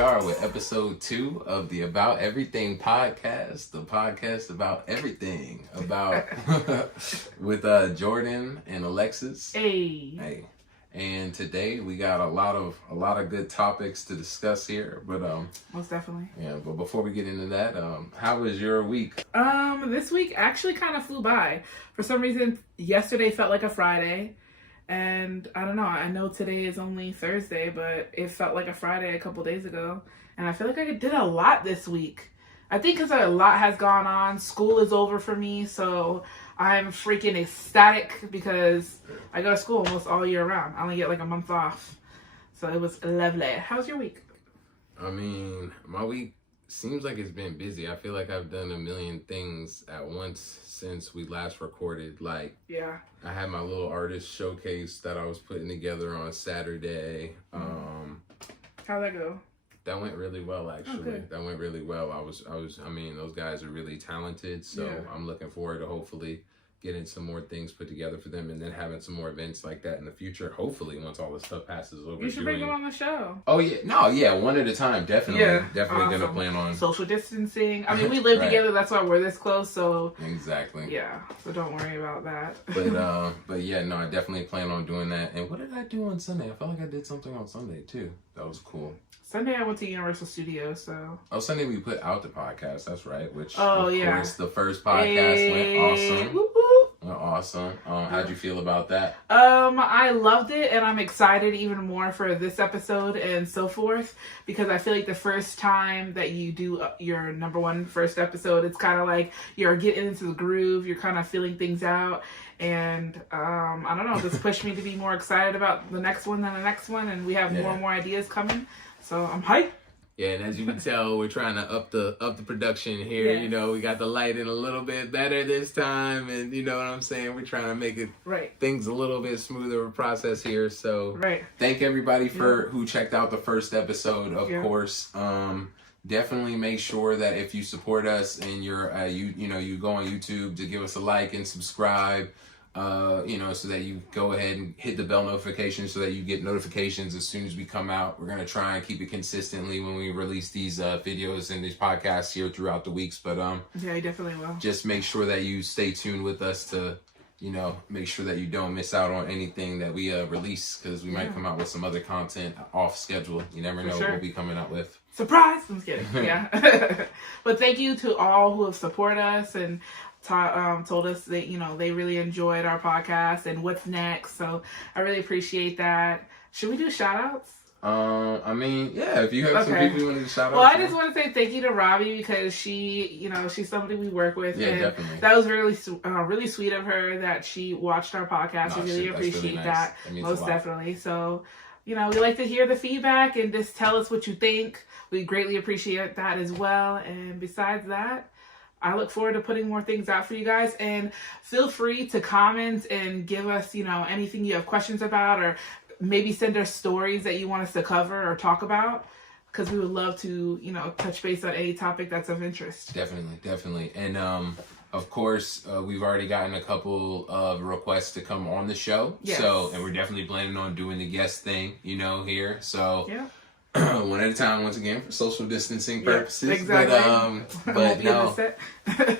are with episode 2 of the About Everything podcast, the podcast about everything about with Jordan and Alexis. Hey. And today we got a lot of good topics to discuss here, but most definitely. Yeah, but before we get into that, how was your week? This week actually kind of flew by. For some reason, yesterday felt like a Friday. And I don't know, I know today is only Thursday, but it felt like a Friday a couple days ago. And I feel like I did a lot this week. I think because a lot has gone on. School is over for me, so I'm freaking ecstatic because I go to school almost all year round. I only get like a month off. So it was lovely. How's your week? I mean, my week seems like it's been busy. I feel like I've done a million things at once since we last recorded. Like, yeah, I had my little artist showcase that I was putting together on Saturday. How'd that go? That went really well, actually. Okay. That went really well. I mean, those guys are really talented, so yeah. I'm looking forward to hopefully getting some more things put together for them and then having some more events like that in the future. Hopefully, once all this stuff passes over. You should bring them on the show. Oh, yeah. No, yeah, one at a time. Definitely. Yeah, definitely awesome. Gonna plan on social distancing. I mean, we live together. That's why we're this close, so. Exactly. Yeah, so don't worry about that. But yeah, no, I definitely plan on doing that. And what did I do on Sunday? I felt like I did something on Sunday, too. That was cool. Sunday I went to Universal Studios, so. Oh, Sunday we put out the podcast, that's right. Which, of course, the first podcast went awesome. Whoop, whoop. Went awesome. How'd you feel about that? I loved it, and I'm excited even more for this episode and so forth, because I feel like the first time that you do your number one first episode, it's kind of like you're getting into the groove, you're kind of feeling things out, and I don't know, this pushed me to be more excited about the next one than the next one, and we have more and more ideas coming. So I'm hyped. Yeah, and as you can tell, we're trying to up the production here. Yes. You know, we got the lighting a little bit better this time, and you know what I'm saying? We're trying to make it things a little bit smoother of a process here. So thank everybody for who checked out the first episode, of course. Definitely make sure that if you support us and you're you go on YouTube to give us a like and subscribe. So that you go ahead and hit the bell notification so that you get notifications as soon as we come out. We're going to try and keep it consistently when we release these videos and these podcasts here throughout the weeks. But yeah, I definitely will. Just make sure that you stay tuned with us to, make sure that you don't miss out on anything that we release, because we might come out with some other content off schedule. You never know what we'll be coming out with. Surprise! I'm just kidding. Yeah. But thank you to all who have supported us and told us that they really enjoyed our podcast and what's next, so I really appreciate that. Should we do shout outs? I mean, yeah, if you have some people you want to shout out. Well, I just want to say thank you to Robbie, because she, she's somebody we work with. Yeah, and definitely. That was really sweet of her that she watched our podcast. We really appreciate really nice. That most definitely. So, we like to hear the feedback and just tell us what you think. We greatly appreciate that as well. And besides that, I look forward to putting more things out for you guys, and feel free to comment and give us, anything you have questions about, or maybe send us stories that you want us to cover or talk about, because we would love to, touch base on any topic that's of interest. Definitely. And, of course, we've already gotten a couple of requests to come on the show. Yes. And we're definitely planning on doing the guest thing, here. So. Yeah. One at a time, once again, for social distancing purposes. Exactly. But no.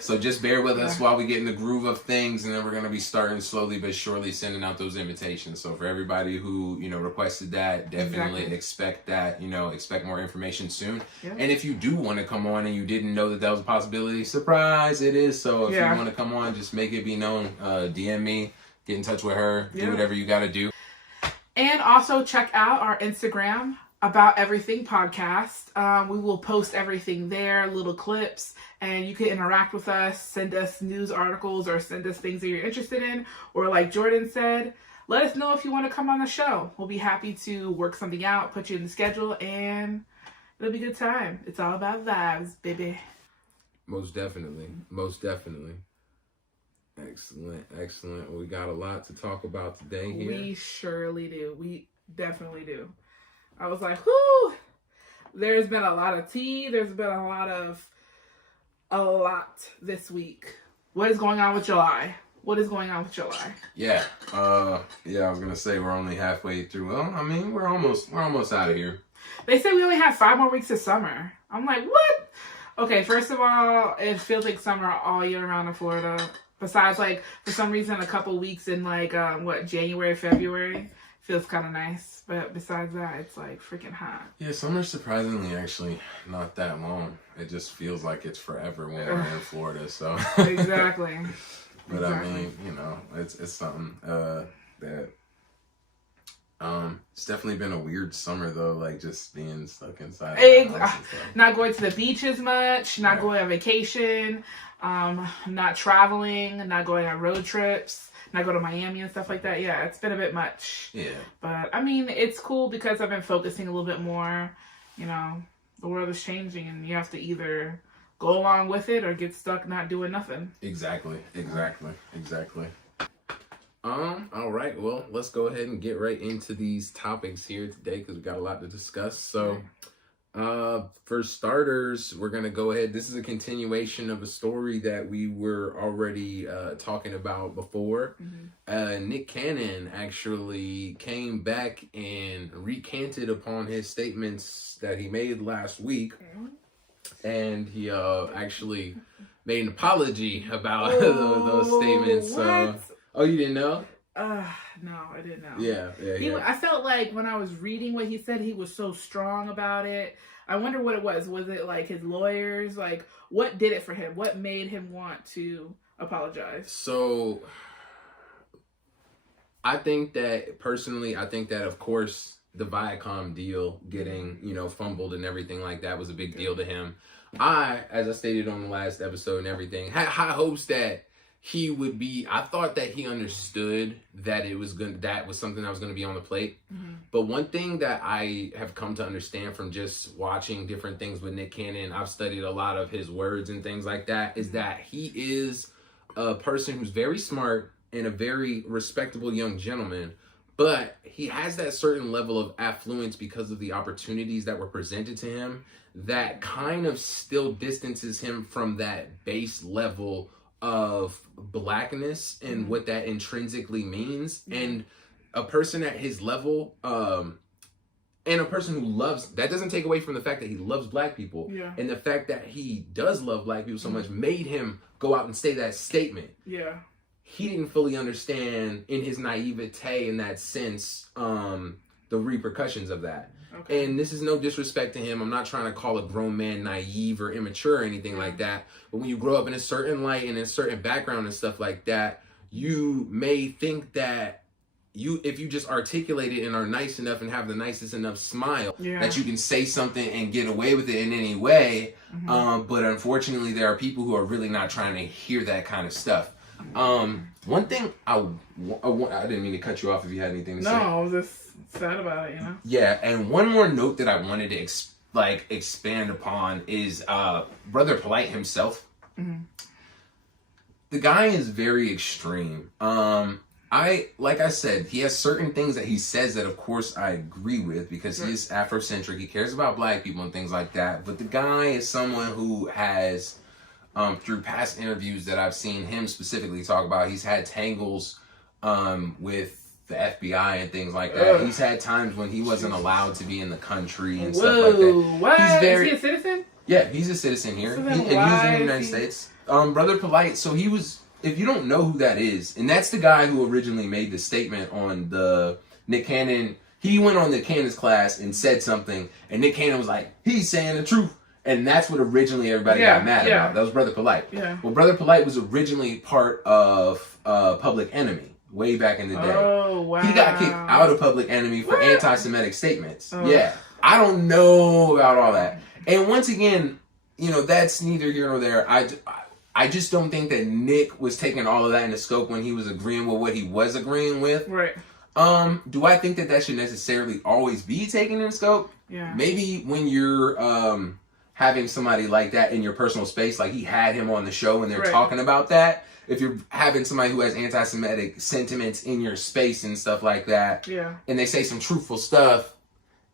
So just bear with us while we get in the groove of things, and then we're going to be starting slowly but surely sending out those invitations. So for everybody who, requested that, definitely expect that, expect more information soon. Yeah. And if you do want to come on and you didn't know that was a possibility, surprise, it is. So if you want to come on, just make it be known. DM me, get in touch with her, do whatever you got to do. And also check out our Instagram, About Everything podcast. We will post everything there, little clips, and you can interact with us, send us news articles, or send us things that you're interested in, or like Jordan said, let us know if you want to come on the show. We'll be happy to work something out, put you in the schedule, and it'll be a good time. It's all about vibes, baby. Most definitely. Excellent. Well, we got a lot to talk about today here. We surely do. We definitely do. I was like, whoo, there's been a lot of tea. There's been a lot this week. What is going on with July? what is going on with July? Yeah. I was gonna say we're only halfway through. Well, I mean, we're almost out of here. They say we only have 5 more weeks of summer. I'm like, what? Okay, first of all, it feels like summer all year round in Florida. Besides, like, for some reason, a couple weeks in, like, January, February feels kind of nice. But besides that, it's, like, freaking hot. Yeah, summer's surprisingly actually not that long. It just feels like it's forever when we're in Florida, so. Exactly. But, I mean, you know, it's something that... it's definitely been a weird summer though, like just being stuck inside. Not going to the beach as much, not going on vacation, not traveling, not going on road trips, not going to Miami and stuff like that. Yeah, it's been a bit much. Yeah. But I mean, it's cool because I've been focusing a little bit more. You know, the world is changing, and you have to either go along with it or get stuck not doing nothing. Exactly. All right, well, let's go ahead and get right into these topics here today because we got a lot to discuss. So, for starters, we're going to go ahead. This is a continuation of a story that we were already talking about before. Mm-hmm. Nick Cannon actually came back and recanted upon his statements that he made last week. Mm-hmm. And he actually made an apology about those statements. Oh, you didn't know? No, I didn't know. Yeah. I felt like when I was reading what he said, he was so strong about it. I wonder what it was. Was it like his lawyers? Like, what did it for him? What made him want to apologize? So, I think that, of course, the Viacom deal getting, fumbled and everything like that was a big deal to him. As I stated on the last episode and everything, had high hopes that he would be. I thought that he understood that that was something that was going to be on the plate. Mm-hmm. But one thing that I have come to understand from just watching different things with Nick Cannon, I've studied a lot of his words and things like that, is that he is a person who's very smart and a very respectable young gentleman, but he has that certain level of affluence because of the opportunities that were presented to him that kind of still distances him from that base level of blackness and what that intrinsically means. And a person at his level, and a person who loves, that doesn't take away from the fact that he loves black people. Yeah. And the fact that he does love black people so much made him go out and say that statement. Yeah. He didn't fully understand in his naivete in that sense, the repercussions of that. Okay. And this is no disrespect to him. I'm not trying to call a grown man naive or immature or anything like that. But when you grow up in a certain light and in a certain background and stuff like that, you may think that if you just articulate it and are nice enough and have the nicest enough smile, that you can say something and get away with it in any way. Mm-hmm. But unfortunately, there are people who are really not trying to hear that kind of stuff. One thing I didn't mean to cut you off if you had anything to say. No, I was just sad about it, Yeah, and one more note that I wanted to expand upon is Brother Polite himself. Mm-hmm. The guy is very extreme. Like I said, he has certain things that he says that, of course, I agree with because he is Afrocentric. He cares about black people and things like that. But the guy is someone who has, through past interviews that I've seen him specifically talk about, he's had tangles with the FBI and things like that. He's had times when he wasn't allowed to be in the country and stuff like that. What? Is he a citizen? Yeah, he's a citizen here. And he was in the United States. Brother Polite, so he was, if you don't know who that is, and that's the guy who originally made the statement on the Nick Cannon. He went on Nick Cannon's class and said something, and Nick Cannon was like, he's saying the truth. And that's what originally everybody got mad about. That was Brother Polite. Yeah. Well, Brother Polite was originally part of Public Enemy way back in the day. Oh, wow. He got kicked out of Public Enemy for anti-Semitic statements. Oh. Yeah. I don't know about all that. And once again, that's neither here nor there. I just don't think that Nick was taking all of that into scope when he was agreeing with what he was agreeing with. Right. Do I think that should necessarily always be taken into scope? Yeah. Maybe when you're having somebody like that in your personal space, like he had him on the show and they're talking about that. If you're having somebody who has anti-Semitic sentiments in your space and stuff like that, and they say some truthful stuff,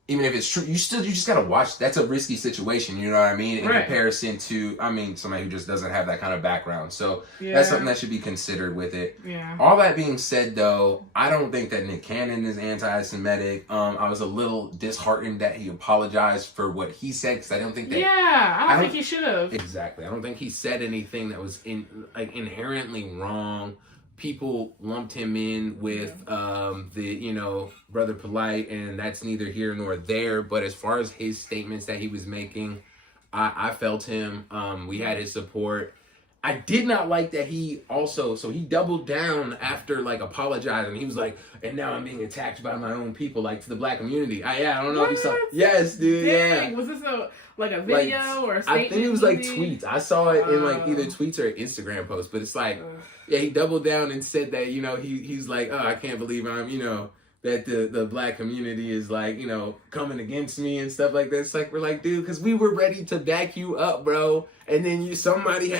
even if it's true, you just gotta watch. That's a risky situation, you know what I mean? In comparison to, somebody who just doesn't have that kind of background. So that's something that should be considered with it. Yeah. All that being said, though, I don't think that Nick Cannon is anti-Semitic. I was a little disheartened that he apologized for what he said, because I don't think that. Yeah, I don't think he should have. Exactly. I don't think he said anything that was inherently wrong. People lumped him in with Brother Polite, and that's neither here nor there. But as far as his statements that he was making, I felt him. We had his support. I did not like that he doubled down after apologizing. He was like, and now I'm being attacked by my own people, to the black community. I don't know if you saw. Yes, dude. Dang. Yeah. Was this a video or a statement? I think it was tweets. I saw it in either tweets or an Instagram post. But it's he doubled down and said that he's like, oh, I can't believe I'm that the black community is coming against me and stuff like that. It's we're like, dude, because we were ready to back you up, bro. And then somebody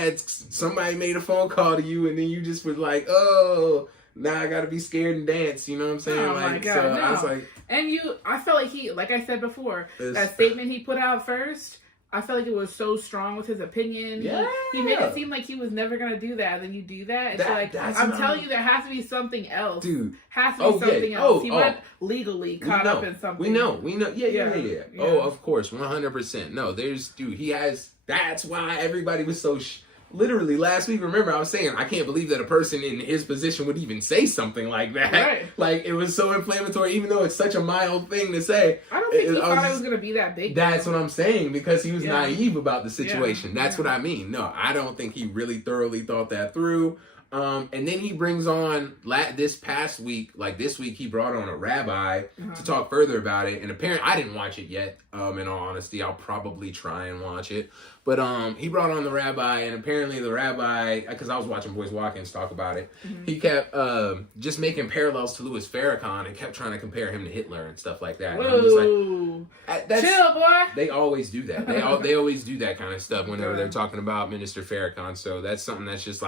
made a phone call to you, and then you just were like, oh, now I gotta be scared and dance. You know what I'm saying? Oh my God, so no. I was like, and I felt like he, like I said before, that statement he put out first, I felt like it was so strong with his opinion. Yeah. He made it seem like he was never going to do that. And then you do that. It's I'm telling you, there has to be something else. Dude. Has to be something else. He went legally caught up in something. We know. Yeah. Oh, of course. 100%. No, that's why everybody was so... Literally last week, remember I was saying, I can't believe that a person in his position would even say something like that. Right. It was so inflammatory, even though it's such a mild thing to say. I don't think he thought it was going to be that big. That's what I'm saying, because he was naive about the situation. That's what I mean. No, I don't think he really thoroughly thought that through. And then he brings on, this past week, this week, he brought on a rabbi to talk further about it. And apparently, I didn't watch it yet, in all honesty. I'll probably try and watch it. But he brought on the rabbi, and apparently the rabbi, because I was watching Boys Watkins talk about it, he kept just making parallels to Louis Farrakhan and kept trying to compare him to Hitler and stuff like that. Whoa. And I'm just like, chill, boy. They always do that. They always do that kind of stuff whenever they're talking about Minister Farrakhan. So that's something that's just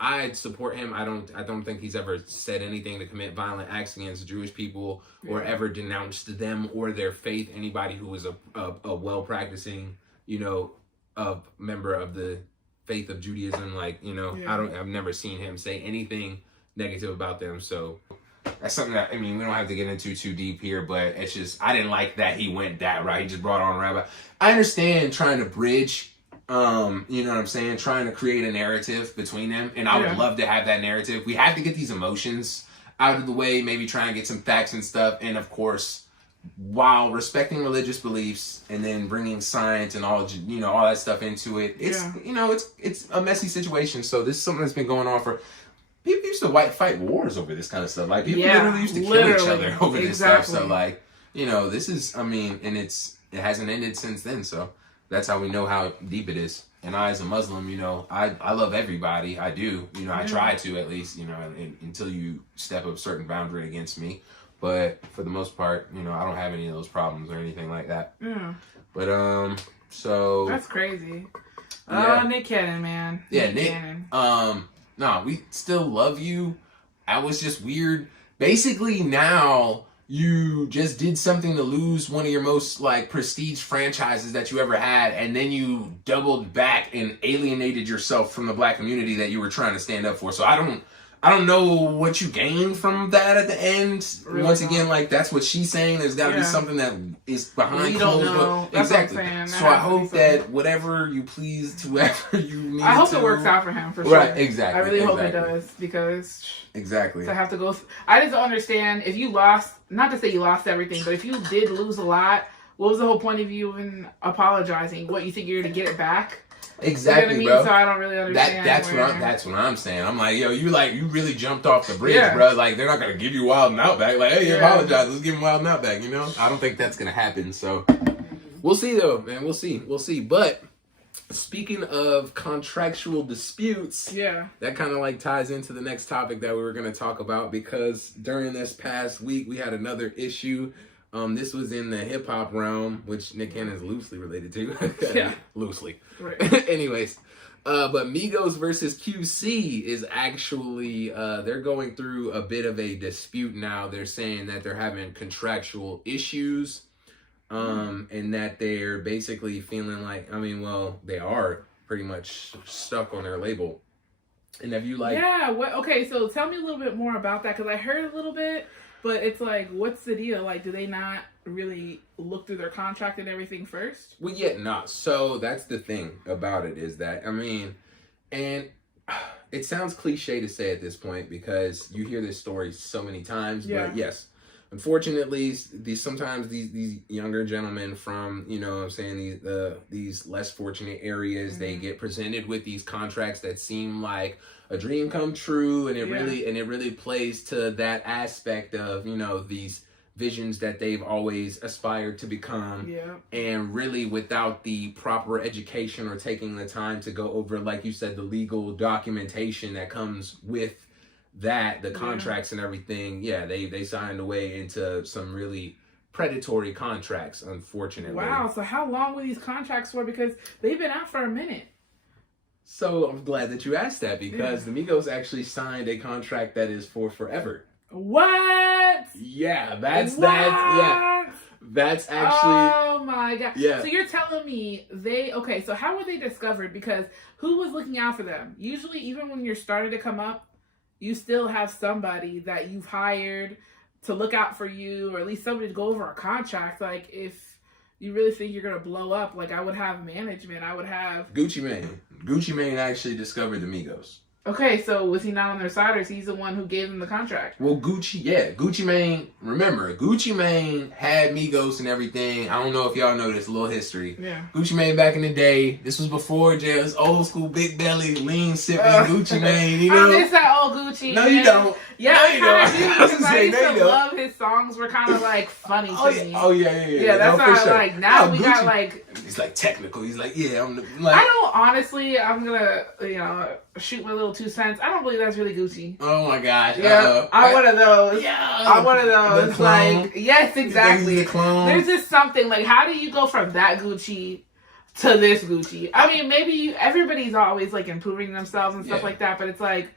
I'd support him. I don't think he's ever said anything to commit violent acts against Jewish people or ever denounced them or their faith. Anybody who is a well-practicing, member of the faith of Judaism, I've never seen him say anything negative about them. So that's something that, we don't have to get into too deep here, but it's just, I didn't like that he went that route. He just brought on a rabbi. I understand trying to bridge, you know what I'm saying? Trying to create a narrative between them. And I would love to have that narrative. We have to get these emotions out of the way, maybe try and get some facts and stuff. And of course, while respecting religious beliefs and then bringing science and all that stuff into it, it's a messy situation. So this is something that's been going on for... People used to fight wars over this kind of stuff. People literally used to kill each other over this stuff. So this is, and it hasn't ended since then. So that's how we know how deep it is. And I, as a Muslim, I love everybody. I do. I try to, at least, until you step up a certain boundary against me. But for the most part, I don't have any of those problems or anything like that. Yeah. But, so... That's crazy. Nick Cannon, man. Yeah, Nick Cannon. No, we still love you. That was just weird. Basically, now you just did something to lose one of your most prestige franchises that you ever had, and then you doubled back and alienated yourself from the black community that you were trying to stand up for. So I don't know what you gained from that at the end. Really Once again, that's what she's saying. There's got to be something that is behind closed doors. Exactly. So I hope that whatever you please to whoever you need I hope it works out for him, for sure. Right, exactly. I really hope it does, because... Exactly. To have to go... I just don't understand, if you lost... Not to say you lost everything, but if you did lose a lot, what was the whole point of you even apologizing? What, you think you're going to get it back? Exactly, you know what I mean? So I don't really understand. That's what I'm saying. I'm like, yo, you really jumped off the bridge, bro. They're not gonna give you Wild and Out back. Hey, you apologize. Let's give him Wild and Out back. I don't think that's gonna happen. So we'll see, though, man. We'll see. But speaking of contractual disputes, that kind of ties into the next topic that we were gonna talk about, because during this past week we had another issue. This was in the hip-hop realm, which Nick Cannon is loosely related to. Loosely. Right. Anyways, But Migos versus QC is actually, they're going through a bit of a dispute now. They're saying that they're having contractual issues, and that they're basically feeling like, they are pretty much stuck on their label. And have you okay, so tell me a little bit more about that, because I heard a little bit, but it's like, what's the deal? Like, do they not really look through their contract and everything first? Well, yeah, no. So that's the thing about it is that, and it sounds cliche to say at this point because you hear this story so many times, but yes, unfortunately, sometimes these younger gentlemen from, these less fortunate areas, they get presented with these contracts that seem like a dream come true, and it really plays to that aspect of, these visions that they've always aspired to become, and really without the proper education or taking the time to go over, like you said, the legal documentation that comes with that, the contracts and everything, they signed away into some really predatory contracts, unfortunately. Wow, so how long were these contracts for? Because they've been out for a minute. So I'm glad that you asked that, because the Migos actually signed a contract that is for forever. What? Yeah, that's actually... Oh my God. Yeah. So you're telling me so how were they discovered? Because who was looking out for them? Usually, even when you're starting to come up, you still have somebody that you've hired to look out for you, or at least somebody to go over a contract. Like, if you really think you're going to blow up, like, I would have management. I would have... Gucci Mane. Gucci Mane actually discovered the Migos. Okay, so was he not on their side, or is he the one who gave them the contract? Well, Gucci Mane, remember, Gucci Mane had Migos and everything. I don't know if y'all know this little history. Yeah. Gucci Mane back in the day, this was before jails, old school, big belly, lean sipping Gucci Mane, you know? I miss that old Gucci. No, you don't. Yeah, no, I kind of do, because I saying, used to love his songs were kind of like funny to me. Oh, yeah. Yeah, that's no, how I sure. like. Now we Gucci, got like... He's like technical. He's like, I'm like... I don't, honestly, I'm going to, shoot my little 2 cents. I don't believe that's really Gucci. Oh my gosh. Yeah, I'm one of those. Yeah. I'm one of those. Like, yes, exactly. The clone. There's just something, like, how do you go from that Gucci to this Gucci? I mean, maybe everybody's always, like, improving themselves and stuff like that, but it's like,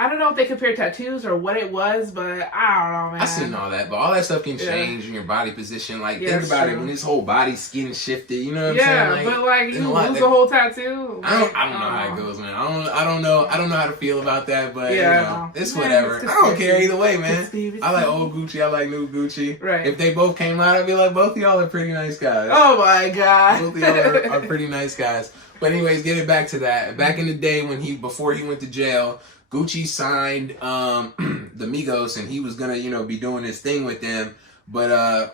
I don't know if they compare tattoos or what it was, but I don't know, man. I seen all that, but all that stuff can change in your body position. Like, think about it when his whole body skin shifted. You know what I'm saying? Yeah, but like you lose a whole tattoo. I don't know how it goes, man. I don't know how to feel about that, but it's whatever. I don't care either way, man. I like old Gucci. I like new Gucci. Right. If they both came out, I'd be like, both of y'all are pretty nice guys. Oh my God. Both of y'all are pretty nice guys. But anyways, get it back to that. Back in the day before he went to jail, Gucci signed the Migos, and he was gonna, be doing his thing with them, but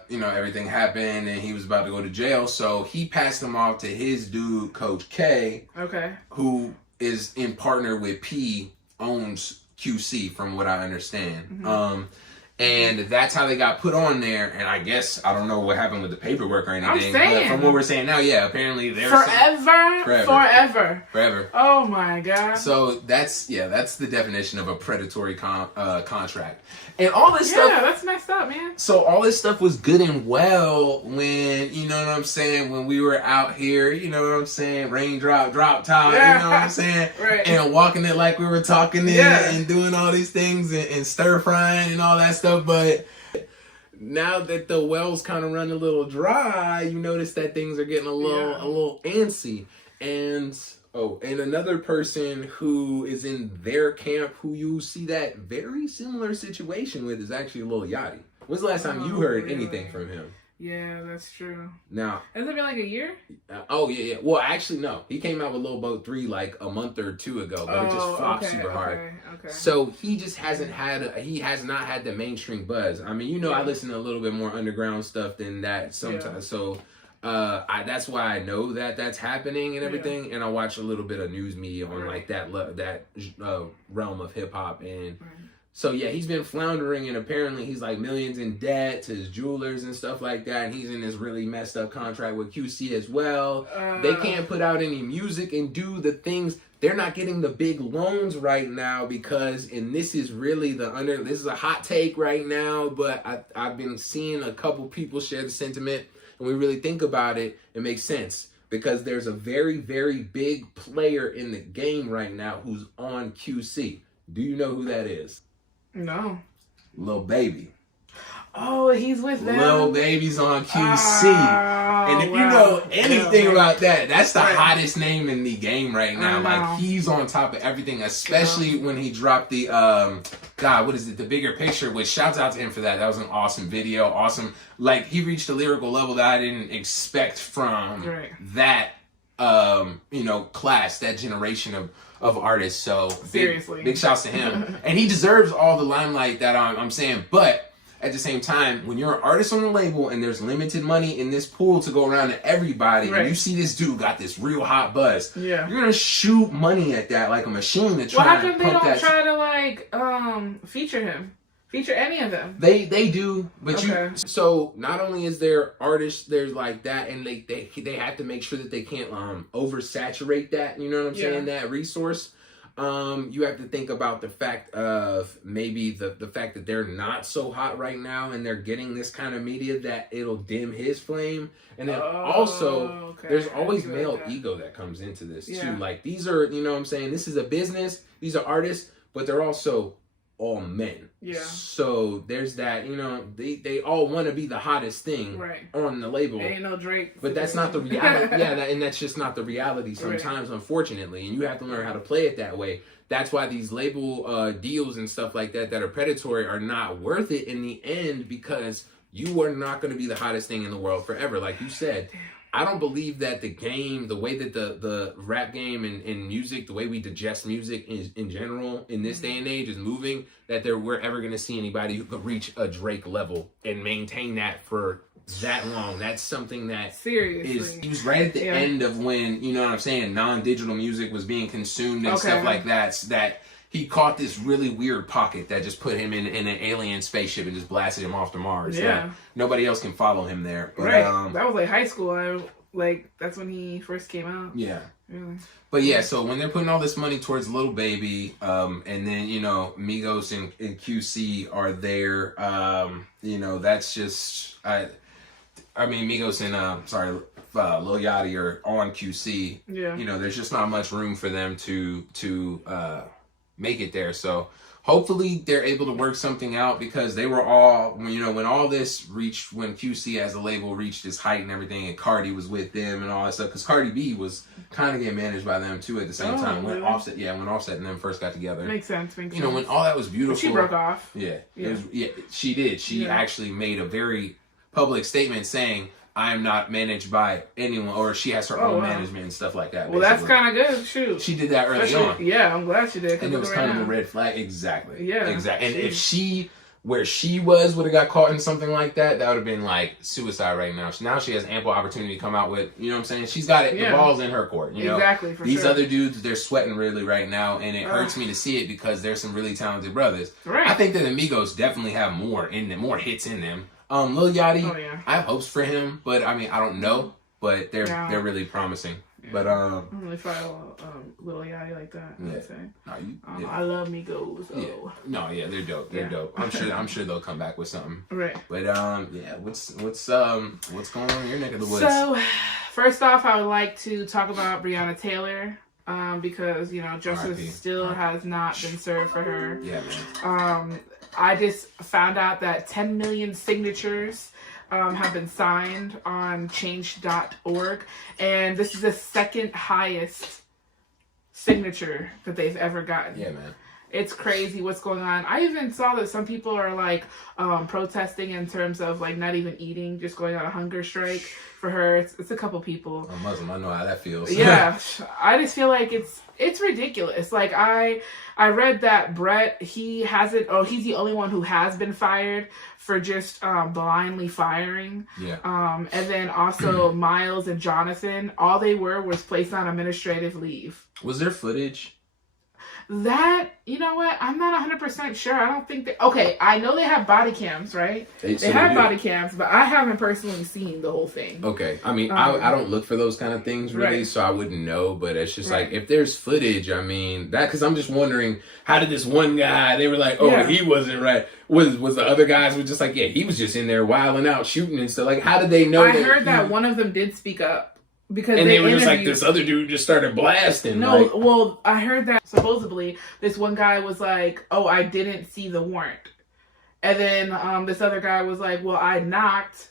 everything happened, and he was about to go to jail, so he passed them off to his dude, Coach K, who is in partner with P, owns QC, from what I understand. And that's how they got put on there. And I guess, I don't know what happened with the paperwork or anything. But from what we're saying now, apparently they're... Forever. Oh my God. So that's the definition of a predatory contract. And all this stuff... Yeah, that's messed up, man. So all this stuff was good and well when, when we were out here, raindrop, drop top, you know what I'm saying? Right. And walking it like we were talking it and doing all these things and stir frying and all that stuff. But now that the wells kind of run a little dry, you notice that things are getting a little antsy. And another person who is in their camp who you see that very similar situation with is actually Lil Yachty. When's the last time you heard anything from him? Yeah, that's true. Now, has it been like a year? Yeah. Well, actually, no. He came out with Lil Boat 3 like a month or two ago, but it just flopped super hard. Okay. So he just has not had the mainstream buzz. I mean, I listen to a little bit more underground stuff than that sometimes. So that's why I know that that's happening and everything. And I watch a little bit of news media on like that realm of hip hop and. So yeah, he's been floundering, and apparently he's like millions in debt to his jewelers and stuff like that. And he's in this really messed up contract with QC as well. They can't put out any music and do the things. They're not getting the big loans right now because, and this is really this is a hot take right now, but I've been seeing a couple people share the sentiment, and we really think about it, it makes sense. because there's a very, very big player in the game right now who's on QC. Do you know who that is? No. Lil Baby. Oh, he's with them. Lil Baby's on QC. And if you know anything about that, that's the hottest name in the game right now. Like, he's on top of everything, especially when he dropped the, what is it? The Bigger Picture, which shouts out to him for that. That was an awesome video. Awesome. Like, he reached a lyrical level that I didn't expect from that, class, that generation of artists. So, seriously, big shouts to him. And he deserves all the limelight that I'm saying. But at the same time, when you're an artist on the label and there's limited money in this pool to go around to everybody, and you see this dude got this real hot buzz, you're gonna shoot money at that like a machine to try. Well, how come they don't try to feature any of them? They do, but so not only is there artists, there's like that, and they have to make sure that they can't oversaturate that. You know what I'm saying? That resource. You have to think about the fact of maybe the fact that they're not so hot right now and they're getting this kind of media that it'll dim his flame. And then also there's always male ego that comes into this too. Like, these are, you know what I'm saying, this is a business, these are artists, but they're also all men. So there's that, they all want to be the hottest thing on the label. Ain't no Drake. But that's not the reality. And that's just not the reality sometimes, unfortunately. And you have to learn how to play it that way. That's why these label deals and stuff like that are predatory are not worth it in the end, because you are not going to be the hottest thing in the world forever. Like you said, I don't believe that the game, the way that the rap game and music, the way we digest music in general in this day and age is moving, that we're ever going to see anybody who could reach a Drake level and maintain that for that long. That's something that he was right at the end of when, you know what I'm saying, non-digital music was being consumed and stuff like that. So that he caught this really weird pocket that just put him in an alien spaceship and just blasted him off to Mars. Like, nobody else can follow him there. But, that was like high school. That's when he first came out. Yeah. Really. But so when they're putting all this money towards Lil Baby, and then, Migos and QC are there, that's just, Migos and, Lil Yachty are on QC. Yeah. There's just not much room for them to make it there. So hopefully they're able to work something out, because they were all, when all this reached, when QC as a label reached its height and everything, and Cardi was with them and all that stuff, because Cardi B was kind of getting managed by them too at the same time. When Offset and them first got together. Makes sense. When all that was beautiful. But she broke off. She did. She actually made a very public statement saying, I'm not managed by anyone, or she has her own management and stuff like that. Well, basically. That's kind of good. Shoot. She did that early on. Yeah, I'm glad she did. And it was kind of a red flag. Exactly. Yeah. Exactly. And if where she would have got caught in something like that, that would have been like suicide right now. Now she has ample opportunity to come out with, you know what I'm saying? She's got the balls in her court. Exactly. These other dudes, they're sweating really right now, and it hurts me to see it, because there's some really talented brothers. Right. I think that Amigos definitely have more in them, more hits in them. Lil Yachty, I have hopes for him, but I don't know, but they're really promising. Yeah. But I don't really follow Lil Yachty like that. I love Migos. They're dope. They're dope. I'm sure they'll come back with something. Right. But what's going on in your neck of the woods? So, first off, I would like to talk about Breonna Taylor. Because justice still has not been served for her. Yeah, man. I just found out that 10 million signatures have been signed on change.org, and this is the second highest signature that they've ever gotten. Yeah, man. It's crazy what's going on. I even saw that some people are protesting in terms of not even eating, just going on a hunger strike for her. It's a couple people. I'm Muslim. I know how that feels. Yeah, I just feel like it's ridiculous. I read that Brett, he's the only one who has been fired for just blindly firing. Yeah. And then also Miles and Jonathan, all they was placed on administrative leave. Was there footage? That, you know what? I'm not 100% sure. I don't think okay, I know they have body cams, right? They have body cams, but I haven't personally seen the whole thing. Okay. I don't look for those kind of things really, so I wouldn't know, but it's just if there's footage, because I'm just wondering, how did this one guy, they were like, he wasn't right. Was the other guys were just like, he was just in there wilding out, shooting and stuff. How did they know? I heard that one of them did speak up. Because and then it was like this other dude just started blasting. No, like, well, I heard that supposedly this one guy was like, "Oh, I didn't see the warrant," and then this other guy was like, "Well, I knocked,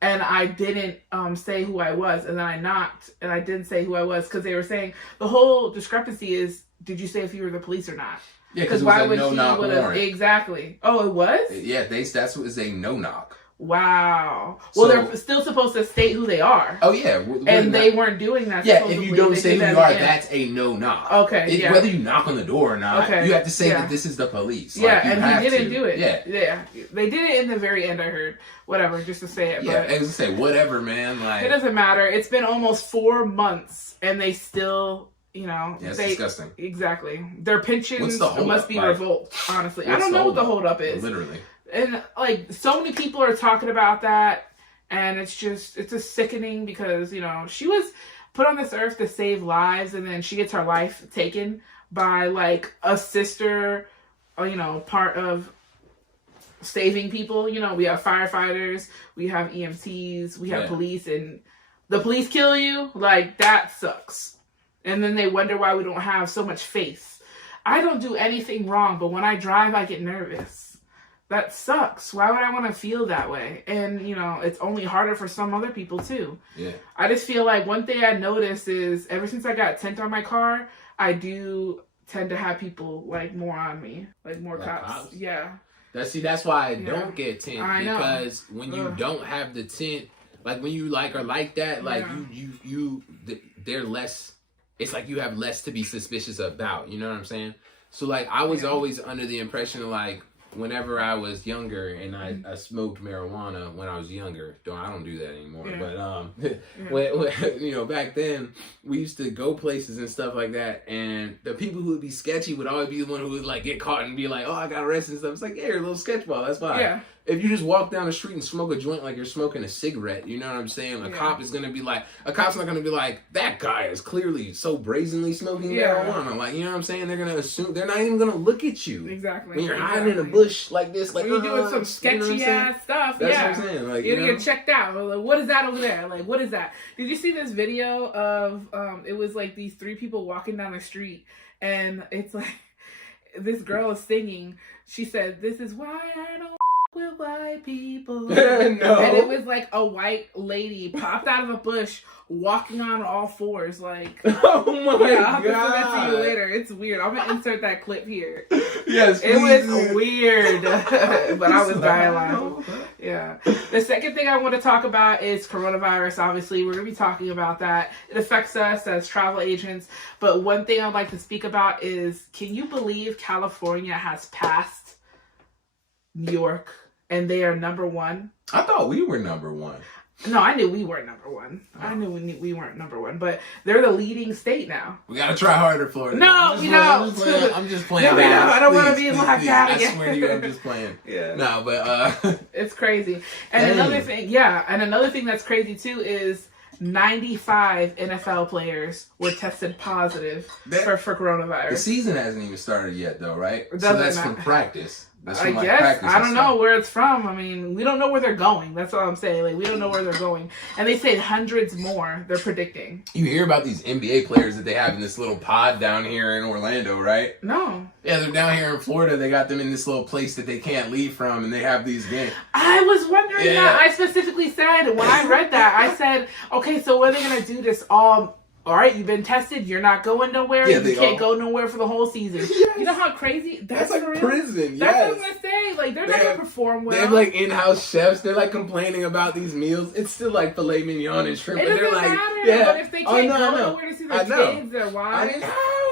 and I didn't say who I was, and then I knocked, and I didn't say who I was," because they were saying the whole discrepancy is, did you say if you were the police or not? Yeah, because why would no knock warrant? Exactly. Oh, it was. Yeah, that's what is a no knock. Wow. Well, they're still supposed to state who they are. Oh, yeah. And they weren't doing that. Yeah, if you don't say who you are, that's a no knock. Okay, yeah. Whether you knock on the door or not, you have to say that this is the police. Yeah, and he didn't do it. Yeah. They did it in the very end, I heard. Whatever, just to say it. Yeah, but I was going to say, whatever, man. Like, it doesn't matter. It's been almost 4 months, and they still... Yeah, it's disgusting. Exactly. Their pensions must be like, revolt, honestly. I don't know what the holdup is. Literally. And, like, so many people are talking about that, and it's just sickening because, she was put on this earth to save lives, and then she gets her life taken by, like, a sister, part of saving people. We have firefighters, we have EMTs, we have police, and the police kill you. Like, that sucks. And then they wonder why we don't have so much faith. I don't do anything wrong, but when I drive, I get nervous. That sucks. Why would I want to feel that way? And, it's only harder for some other people, too. Yeah. I just feel like one thing I noticed is ever since I got tint on my car, I do tend to have people, like, more on me. Like, more cops. Yeah. That's why I don't get tint. Because when you don't have the tint, like, when you, like, are like that, like, they're less... It's like you have less to be suspicious about, you know what I'm saying? So, like, I was always under the impression of, like, whenever I was younger and I smoked marijuana when I was younger. I don't do that anymore. Yeah. But, when, back then, we used to go places and stuff like that, and the people who would be sketchy would always be the one who would, like, get caught and be like, oh, I got arrested and stuff. It's like, yeah, you're a little sketchball. That's fine. Yeah. If you just walk down the street and smoke a joint like you're smoking a cigarette, you know what I'm saying? A cop's not going to be like, that guy is clearly so brazenly smoking marijuana. Like, you know what I'm saying? They're going to assume, they're not even going to look at you. Exactly. When you're hiding in a bush like this, like, you're doing some sketchy ass stuff. That's what I'm saying. Like, you're going to get checked out. Like, what is that over there? Like, what is that? Did you see this video of, it was like these 3 people walking down the street, and it's like, this girl is singing. She said, "This is why I don't with white people." No. And it was like a white lady popped out of a bush walking on all fours, like, oh my god. I'll send that to you later. It's weird. I'm gonna insert that clip here. Yes, it was weird. But I was dying laughing. Yeah. The second thing I want to talk about is coronavirus. Obviously, we're gonna be talking about that. It affects us as travel agents. But one thing I'd like to speak about is, can you believe California has passed New York and they are number 1? I thought we were number 1. No, I knew we weren't number 1. I knew we weren't number 1, but they're the leading state now. We gotta try harder, Florida. No, I'm just playing. No, I don't want to be locked out again. I swear to you, I'm just playing. Yeah. No, but it's crazy. And another thing that's crazy too is 95 NFL players were tested positive for coronavirus. The season hasn't even started yet, though, right? So that's from practice. I guess. I don't know where it's from. I mean, we don't know where they're going. That's all I'm saying. Like, we don't know where they're going. And they say hundreds more they're predicting. You hear about these NBA players that they have in this little pod down here in Orlando, right? No. Yeah, they're down here in Florida. They got them in this little place that they can't leave from, and they have these games. I was wondering that. I specifically said, when I read that, I said, okay, so what are they going to do this all right, you've been tested. You're not going nowhere. You can't go nowhere for the whole season. Yes. You know how crazy that's like prison. That's what I'm gonna say. Like, they're not gonna perform well. They have like in-house chefs. They're like complaining about these meals. It's still like filet mignon and shrimp. It doesn't matter. But if they can't go nowhere to see their kids, their wives,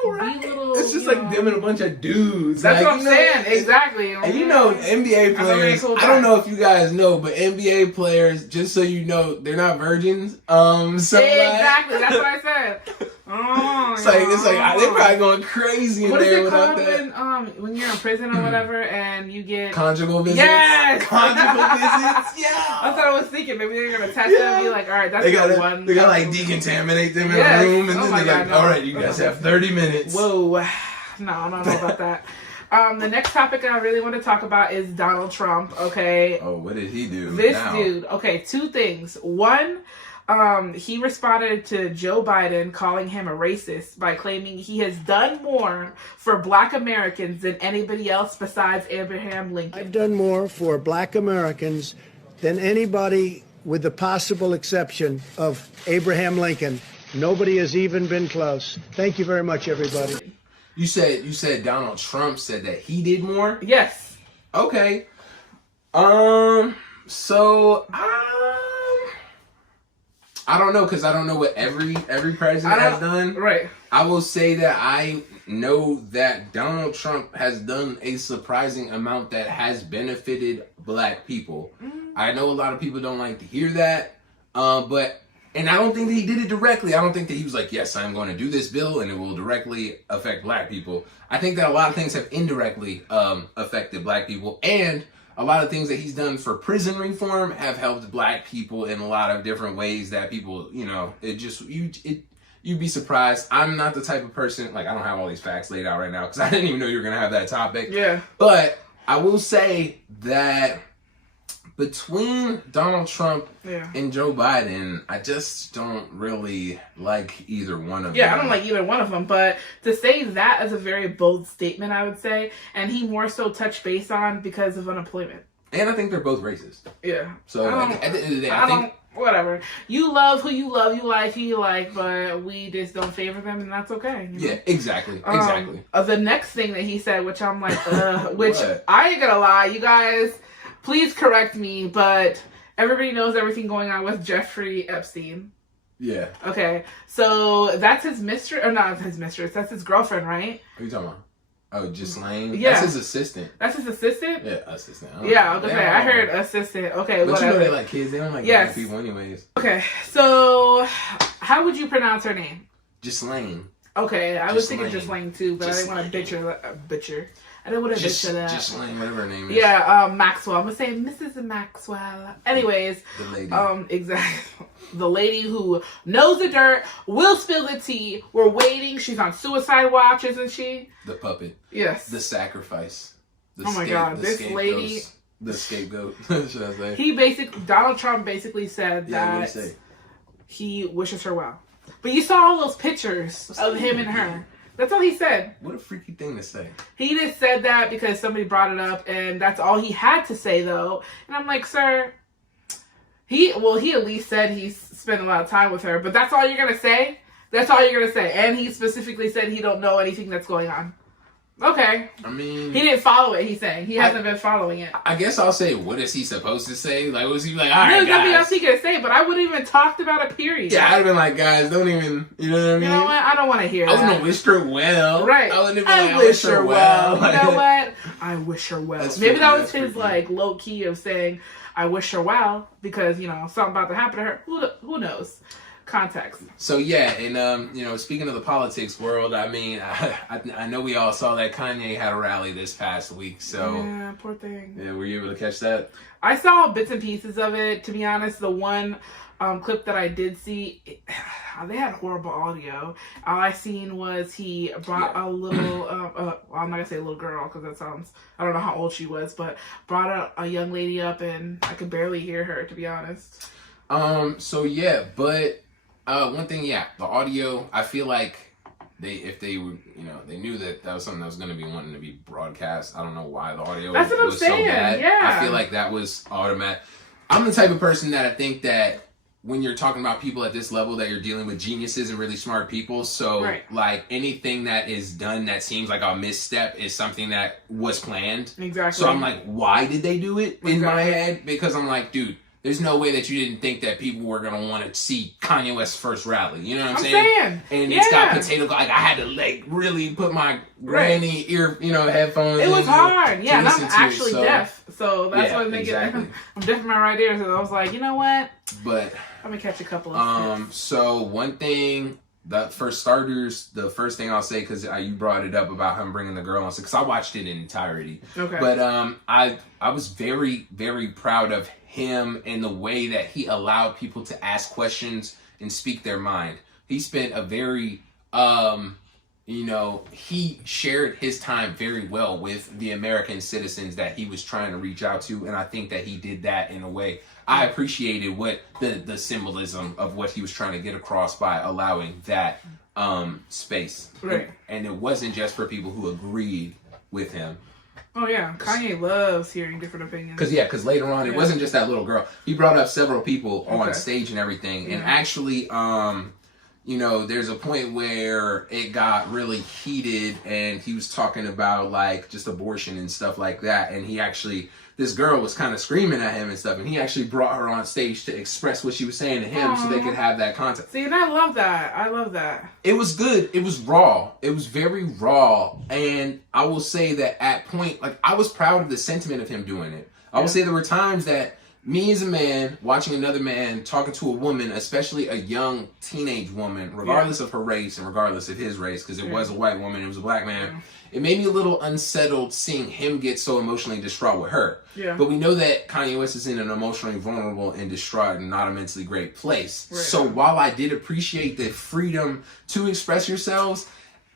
right? It's just like them and a bunch of dudes. That's what I'm saying. Exactly. And NBA players. I don't know if you guys know, but NBA players, just so you know, they're not virgins. Exactly. That's what I said. It's like they're probably going crazy in there without that. When you're in prison or whatever and you get conjugal visits? Yes! Conjugal visits? Yeah! That's what I was thinking. Maybe they're going to test them and be like, all right, that's one. They got to like decontaminate them in a room and then they're like, all right, you guys have 30 minutes. Whoa. No, I don't know about that. The next topic I really want to talk about is Donald Trump, okay? Oh, what did he do? This dude. Okay, 2 things. One, He responded to Joe Biden calling him a racist by claiming he has done more for Black Americans than anybody else besides Abraham Lincoln. I've done more for Black Americans than anybody, with the possible exception of Abraham Lincoln. Nobody has even been close. Thank you very much, everybody. You said Donald Trump said that he did more? Yes. Okay. So I don't know, because I don't know what every president has done. Right. I will say that I know that Donald Trump has done a surprising amount that has benefited Black people. I know a lot of people don't like to hear that, and I don't think that he did it directly. I don't think that he was like, yes, I'm going to do this bill and it will directly affect Black people. I think that a lot of things have indirectly affected Black people, and a lot of things that he's done for prison reform have helped Black people in a lot of different ways that people, you'd be surprised. I'm not the type of person, like, I don't have all these facts laid out right now because I didn't even know you were going to have that topic. Yeah. But I will say that between Donald Trump and Joe Biden, I just don't really like either one of them. Yeah, I don't like either one of them, but to say that is a very bold statement, I would say, and he more so touched base on because of unemployment. And I think they're both racist. Yeah. So at the end of the day, I think... Whatever. You love who you love, you like who you like, but we just don't favor them, and that's okay. You know? Yeah, exactly. Exactly. The next thing that he said, which I'm like, which I ain't gonna lie, you guys... Please correct me, but everybody knows everything going on with Jeffrey Epstein. Yeah. Okay, so that's his mistress, or not his mistress, that's his girlfriend, right? What are you talking about? Oh, Ghislaine? Yeah. That's his assistant. That's his assistant? Yeah, assistant. Yeah, I was gonna say, I heard assistant. Okay, but whatever. You know they like kids, they don't like young people anyways. Okay, so how would you pronounce her name? Ghislaine. Okay, I was thinking Ghislaine too, but I didn't want to butcher. I don't want to butcher that. Ghislaine, whatever her name is. Yeah, Maxwell. I'm gonna say Mrs. Maxwell. Anyways, the lady. Exactly. The lady who knows the dirt, will spill the tea. We're waiting. She's on suicide watch, isn't she? The puppet. Yes. The sacrifice. Oh my God, this lady. The scapegoat, should I say? Donald Trump basically said that he wishes her well. But you saw all those pictures of him and her. That's all he said. What a freaky thing to say. He just said that because somebody brought it up, and that's all he had to say, though. And I'm like, sir, he at least said he spent a lot of time with her, but that's all you're going to say? That's all you're going to say. And he specifically said he don't know anything that's going on. Okay. I mean... He didn't follow it, he's saying. He hasn't been following it. I guess I'll say, what is he supposed to say? Like, was he like, all right, There's nothing guys. else he could say, but I wouldn't even talked about it, period. Yeah, I'd have been like, guys, don't even, you know what I mean? You know what? I don't want to hear that. I wouldn't have wished her well. Right. I wouldn't have been like, I wish her well. You know what? I wish her well. That's Maybe freaky, that was his, like, low key of saying, I wish her well, because, you know, something about to happen to her. Who knows? Context. So yeah, and speaking of the politics world, I mean, I know we all saw that Kanye had a rally this past week. So yeah, poor thing. Yeah, were you able to catch that? I saw bits and pieces of it. To be honest, the one clip that I did see, they had horrible audio. All I seen was he brought a little, well, I'm not gonna say a little girl because that sounds, I don't know how old she was, but brought a young lady up, and I could barely hear her, to be honest. So yeah, but. One thing, the audio, I feel like if they were, they knew that was something that was going to be wanting to be broadcast. I don't know why the audio was so bad. Yeah. I feel like that was automatic. I'm the type of person that I think that when you're talking about people at this level, that you're dealing with geniuses and really smart people. So, like, anything that is done that seems like a misstep is something that was planned. Exactly. So I'm like, why did they do it in my head? Because I'm like, dude, there's no way that you didn't think that people were going to want to see Kanye West's first rally. You know what I'm saying? And it's got potato, like, I had to, like, really put my granny ear, headphones in. It was hard. Yeah, and I'm actually deaf. So that's what makes it. I'm deaf in my right ear. So I was like, you know what? But I'm going to catch a couple of tips. So one thing, for starters, the first thing I'll say, because you brought it up about him bringing the girl on, because I watched it in entirety. Okay. But I was very, very proud of him and the way that he allowed people to ask questions and speak their mind. He spent a very he shared his time very well with the American citizens that he was trying to reach out to, and I think that he did that in a way. I appreciated what the symbolism of what he was trying to get across by allowing that space. Right. And it wasn't just for people who agreed with him. Oh yeah, Kanye loves hearing different opinions. Because later on, it wasn't just that little girl. He brought up several people on stage and everything. And actually, there's a point where it got really heated and he was talking about like just abortion and stuff like that. And this girl was kind of screaming at him and stuff. And he actually brought her on stage to express what she was saying to him so they could have that content. See, and I love that. It was good. It was raw. It was very raw. And I will say that at point, like, I was proud of the sentiment of him doing it. I will say there were times that me as a man watching another man talking to a woman, especially a young teenage woman, regardless of her race and regardless of his race, because it was a white woman, it was a black man, it made me a little unsettled seeing him get so emotionally distraught with her. Yeah. But we know that Kanye West is in an emotionally vulnerable and distraught and not immensely great place. Right. So while I did appreciate the freedom to express yourselves,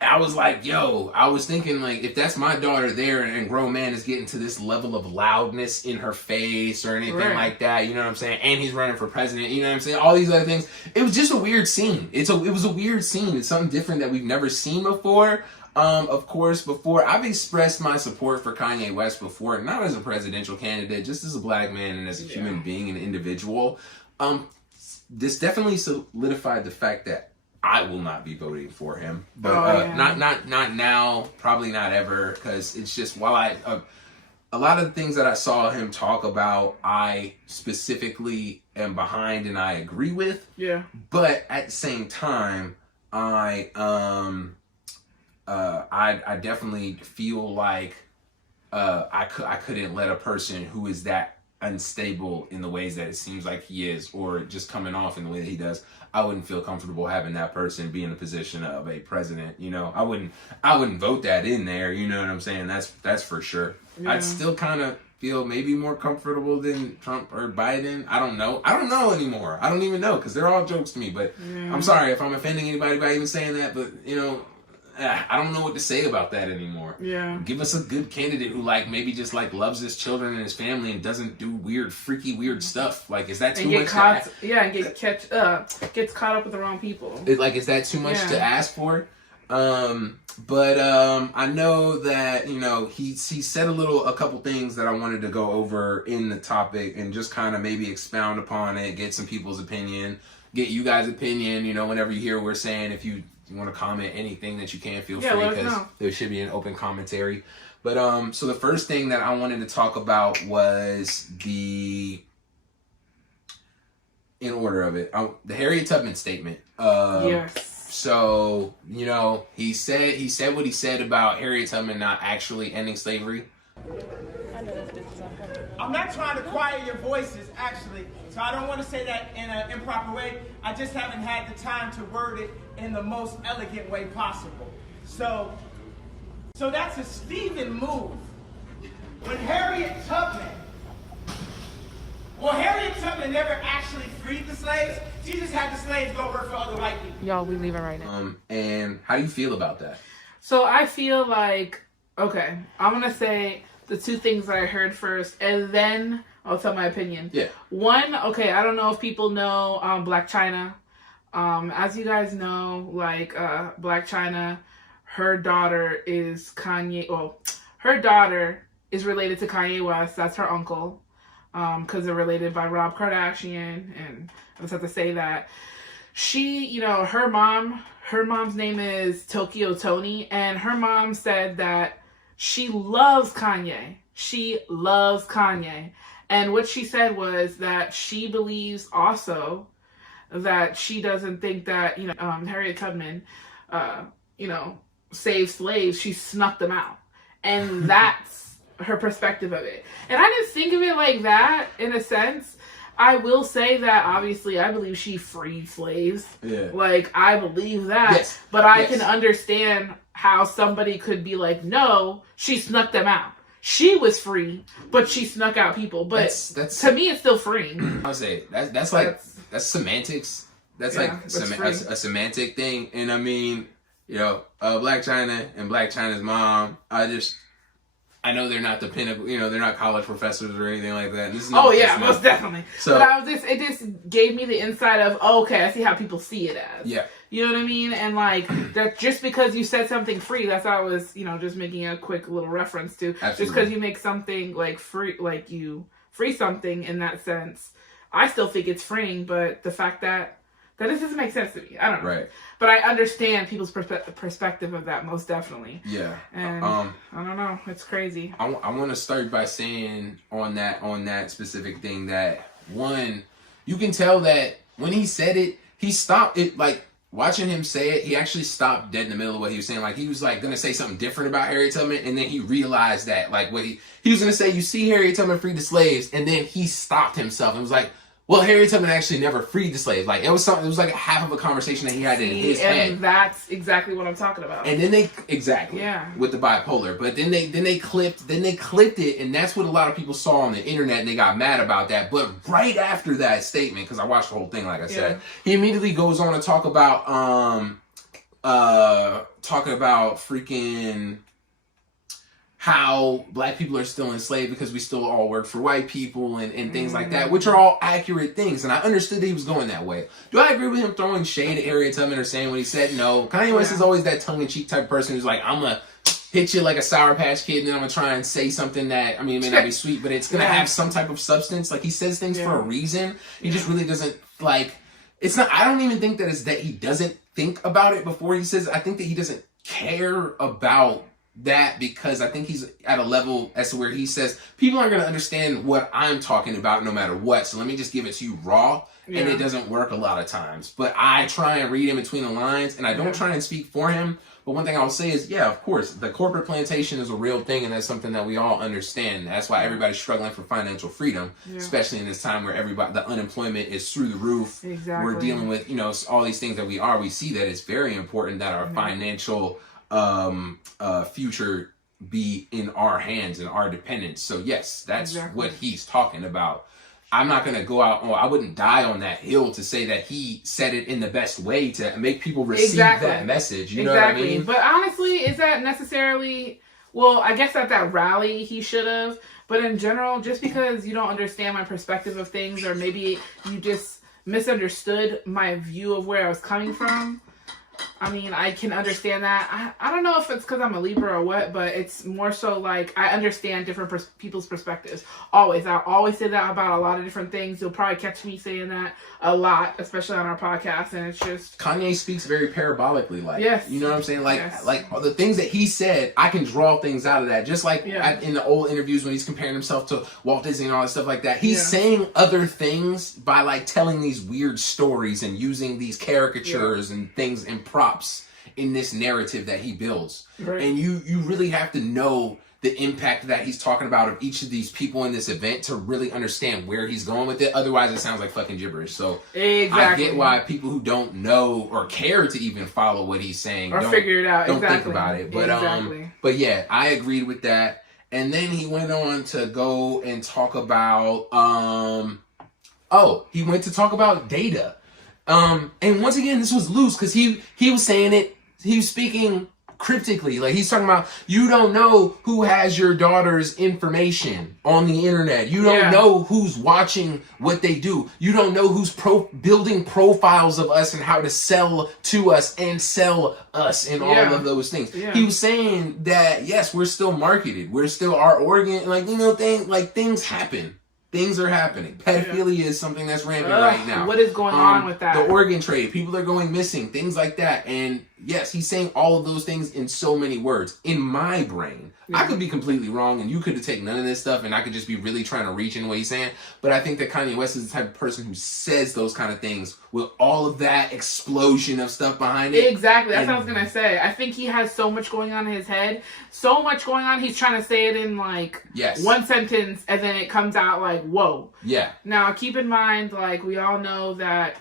I was like, I was thinking, like, if that's my daughter there and a grown man is getting to this level of loudness in her face or anything like that, you know what I'm saying? And he's running for president, you know what I'm saying? All these other things. It was just a weird scene. It was a weird scene. It's something different that we've never seen before. Of course, before, I've expressed my support for Kanye West before, not as a presidential candidate, just as a black man and as a human being and individual. This definitely solidified the fact that I will not be voting for him, but not now, probably not ever, because it's just while a lot of the things that I saw him talk about, I specifically am behind and I agree with. Yeah. But at the same time, I definitely feel like I couldn't let a person who is that unstable in the ways that it seems like he is, or just coming off in the way that he does, I wouldn't feel comfortable having that person be in the position of a president. I wouldn't vote that in there. You know what I'm saying? That's for sure. Yeah. I'd still kind of feel maybe more comfortable than Trump or Biden. I don't know anymore. I don't even know, because they're all jokes to me. But I'm sorry if I'm offending anybody by even saying that. But I don't know what to say about that anymore. Yeah. Give us a good candidate who maybe just loves his children and his family and doesn't do freaky weird stuff. Is that too much? Gets caught up with the wrong people. Is that too much to ask for? But I know that he said a couple things that I wanted to go over in the topic and just kind of maybe expound upon it, get some people's opinion, get you guys' opinion. Whenever you hear what we're saying, if you want to comment anything that you can, feel free, because there should be an open commentary. But so the first thing that I wanted to talk about was in order of it, the Harriet Tubman statement. Yes. So he said what he said about Harriet Tubman not actually ending slavery. I'm not trying to quiet your voices, actually, so I don't want to say that in an improper way. I just haven't had the time to word it in the most elegant way possible. So that's a Stephen move. When Harriet Tubman never actually freed the slaves. She just had the slaves go work for other white people. Y'all, we leaving right now. And how do you feel about that? So I feel like, okay, I'm going to say the two things that I heard first, and then I'll tell my opinion. Yeah. One, okay, I don't know if people know Black China. As you guys know, Black China, her daughter is her daughter is related to Kanye West. That's her uncle. Because they're related by Rob Kardashian, and I just have to say that. She, her mom's name is Tokyo Toni, and her mom said that she loves Kanye. She loves Kanye. And what she said was that she believes also that she doesn't think that, Harriet Tubman, saved slaves. She snuck them out. And that's her perspective of it. And I didn't think of it like that, in a sense. I will say that, obviously, I believe she freed slaves. Yeah. I believe that. Yes. But I can understand how somebody could be like, no, she snuck them out. She was free, but she snuck out people. But that's to me, it's still free. I'll say, that's semantics. That's a semantic thing. And I mean, You know, Blac Chyna and Blac Chyna's mom, I know they're not the pinnacle, you know, they're not college professors or anything like that. This is most definitely. So, but it just gave me the insight of, okay, I see how people see it as. Yeah. You know what I mean? And like, that just because you said something free, that's how I was, you know, just making a quick little reference to. Absolutely. Just because you make something like free, like you free something in that sense, I still think it's freeing, but the fact that this doesn't make sense to me. I don't know. Right. But I understand people's perspective of that, most definitely. Yeah. And I don't know. It's crazy. I want to start by saying on that specific thing that, one, you can tell that when he said it, he stopped it. Like, watching him say it, he actually stopped dead in the middle of what he was saying. Like, he was like going to say something different about Harriet Tubman, and then he realized that, like, what he was going to say, you see Harriet Tubman freed the slaves, and then he stopped himself and was like, well, Harriet Tubman actually never freed the slaves. Like, it was like a half of a conversation that he had in his head. And that's exactly what I'm talking about. And then with the bipolar. But then they clipped it, and that's what a lot of people saw on the internet, and they got mad about that. But right after that statement, because I watched the whole thing, like I said, he immediately goes on to talk about freaking how black people are still enslaved because we still all work for white people and things like that, which are all accurate things. And I understood that he was going that way. Do I agree with him throwing shade at Harriet Tubman or saying what he said? No. Kanye West is always that tongue-in-cheek type of person who's like, I'm going to hit you like a Sour Patch Kid, and then I'm going to try and say something that, I mean, it may not be sweet, but it's going to have some type of substance. Like, he says things for a reason. He just really doesn't, like, it's not, I don't even think that it's that he doesn't think about it before he says, I think that he doesn't care about that, because I think he's at a level as to where he says people aren't going to understand what I'm talking about no matter what, so let me just give it to you raw. And it doesn't work a lot of times, but I try and read in between the lines, and I don't try and speak for him. But one thing I will say is, yeah, of course, the corporate plantation is a real thing, and that's something that we all understand. That's why everybody's struggling for financial freedom, especially in this time where the unemployment is through the roof. Exactly. We're dealing with, you know, all these things that we see that it's very important that our financial future be in our hands and our dependence. So yes, that's what he's talking about. I'm not going to go out, I wouldn't die on that hill to say that he said it in the best way to make people receive that message. You know what I mean? But honestly, is that necessarily, well, I guess at that rally he should have, but in general, just because you don't understand my perspective of things, or maybe you just misunderstood my view of where I was coming from, I mean, I can understand that. I don't know if it's because I'm a Libra or what, but it's more so like I understand different people's perspectives. Always. I always say that about a lot of different things. You'll probably catch me saying that a lot, especially on our podcast, and it's just... Kanye speaks very parabolically, like, yes. You know what I'm saying? Like, like the things that he said, I can draw things out of that. Just like in the old interviews when he's comparing himself to Walt Disney and all that stuff like that. He's saying other things by like telling these weird stories and using these caricatures and things and props in this narrative that he builds. Right. And you really have to know the impact that he's talking about of each of these people in this event to really understand where he's going with it. Otherwise, it sounds like fucking gibberish. So I get why people who don't know or care to even follow what he's saying or figure it out, don't think about it. But yeah, I agreed with that. And then he went on to go and talk about he went to talk about data. And once again, this was loose because he was saying it. He was speaking cryptically. Like, he's talking about, you don't know who has your daughter's information on the internet. You don't know who's watching what they do. You don't know who's building profiles of us and how to sell to us and sell us and all of those things. Yeah. He was saying that, yes, we're still marketed. We're still our organ. Like, you know, things happen. Things are happening. Pedophilia is something that's rampant right now. What is going on with that? The organ trade. People are going missing. Things like that. And yes, he's saying all of those things in so many words. In my brain, I could be completely wrong, and you could have taken none of this stuff, and I could just be really trying to reach in what he's saying. But I think that Kanye West is the type of person who says those kind of things with all of that explosion of stuff behind it. Exactly. That's what I was going to say. I think he has so much going on in his head. So much going on. He's trying to say it in, like, one sentence, and then it comes out like, whoa. Yeah. Now, keep in mind, like, we all know that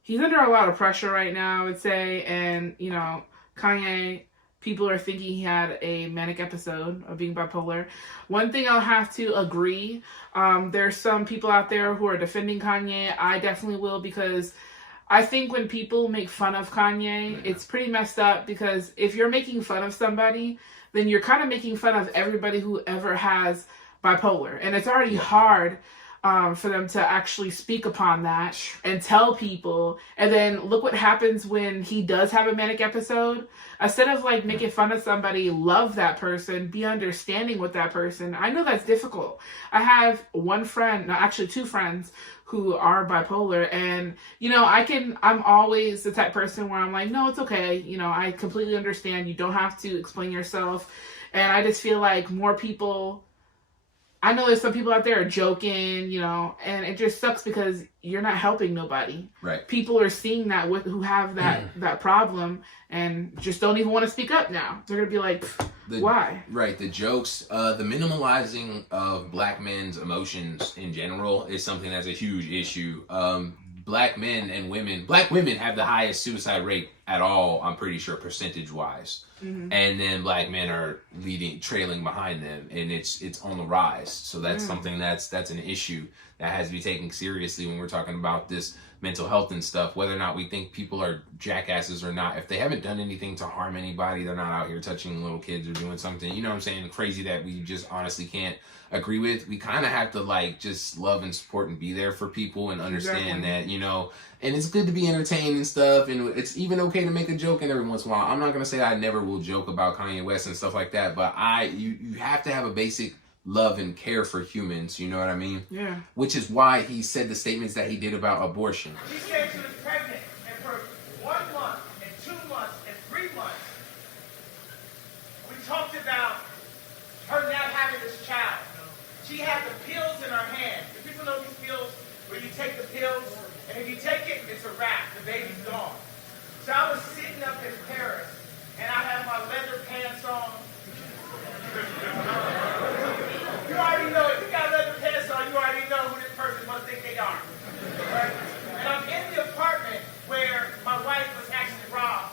he's under a lot of pressure right now, I would say. And, you know, Kanye... people are thinking he had a manic episode of being bipolar. One thing I'll have to agree, there's some people out there who are defending Kanye. I definitely will, because I think when people make fun of Kanye, it's pretty messed up, because if you're making fun of somebody, then you're kind of making fun of everybody who ever has bipolar. And it's already hard for them to actually speak upon that and tell people. And then look what happens when he does have a manic episode. Instead of like making fun of somebody, love that person, be understanding with that person. I know that's difficult. I have one friend, no, actually two friends who are bipolar, and you know, I'm always the type of person where I'm like, no, it's okay, you know, I completely understand, you don't have to explain yourself. And I just feel like more people, I know there's some people out there are joking, you know, and it just sucks because you're not helping nobody. Right. People are seeing that who have that problem and just don't even want to speak up now. They're going to be like, why? Right. The jokes, the minimalizing of black men's emotions in general is something that's a huge issue. Black men and women, black women have the highest suicide rate at all, I'm pretty sure, percentage-wise. Mm-hmm. And then black men are trailing behind them, and it's on the rise. So that's something that's an issue that has to be taken seriously when we're talking about this mental health and stuff. Whether or not we think people are jackasses or not, if they haven't done anything to harm anybody, they're not out here touching little kids or doing something, you know what I'm saying, crazy that we just honestly can't agree with. We kind of have to like just love and support and be there for people and understand that, you know, and it's good to be entertained and stuff, and it's even okay to make a joke in every once in a while. I'm not gonna say I never will joke about Kanye West and stuff like that, but you have to have a basic love and care for humans, you know what I mean? Yeah. Which is why he said the statements that he did about abortion. She said she was pregnant, and for 1 month, and 2 months, and 3 months, we talked about her not having this child. She had the pills in her hand. Do people know these pills where you take the pills, and if you take it, it's a wrap. The baby's gone. So I was sitting up in Paris, and I had my leather pants on. You already know, if you got leather pants on, you already know who this person must think they are. Right? And I'm in the apartment where my wife was actually robbed.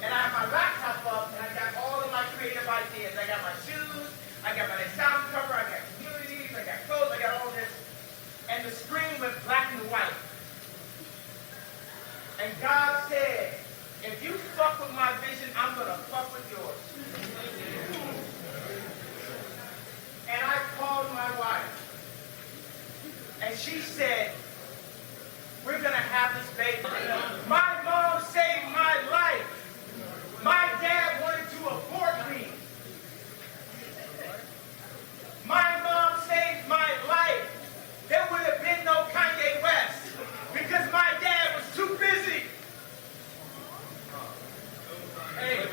And I have my laptop up, and I got all of my creative ideas. I got my shoes, I got my sound cover, I got communities, I got clothes, I got all this. And the screen went black and white. And God said, if you fuck with my vision, I'm going to fuck with yours. And I called my wife. And she said, we're going to have this baby. My mom saved my life. My dad wanted to abort me. My mom saved my life. There would have been no Kanye West because my dad was too busy. Hey.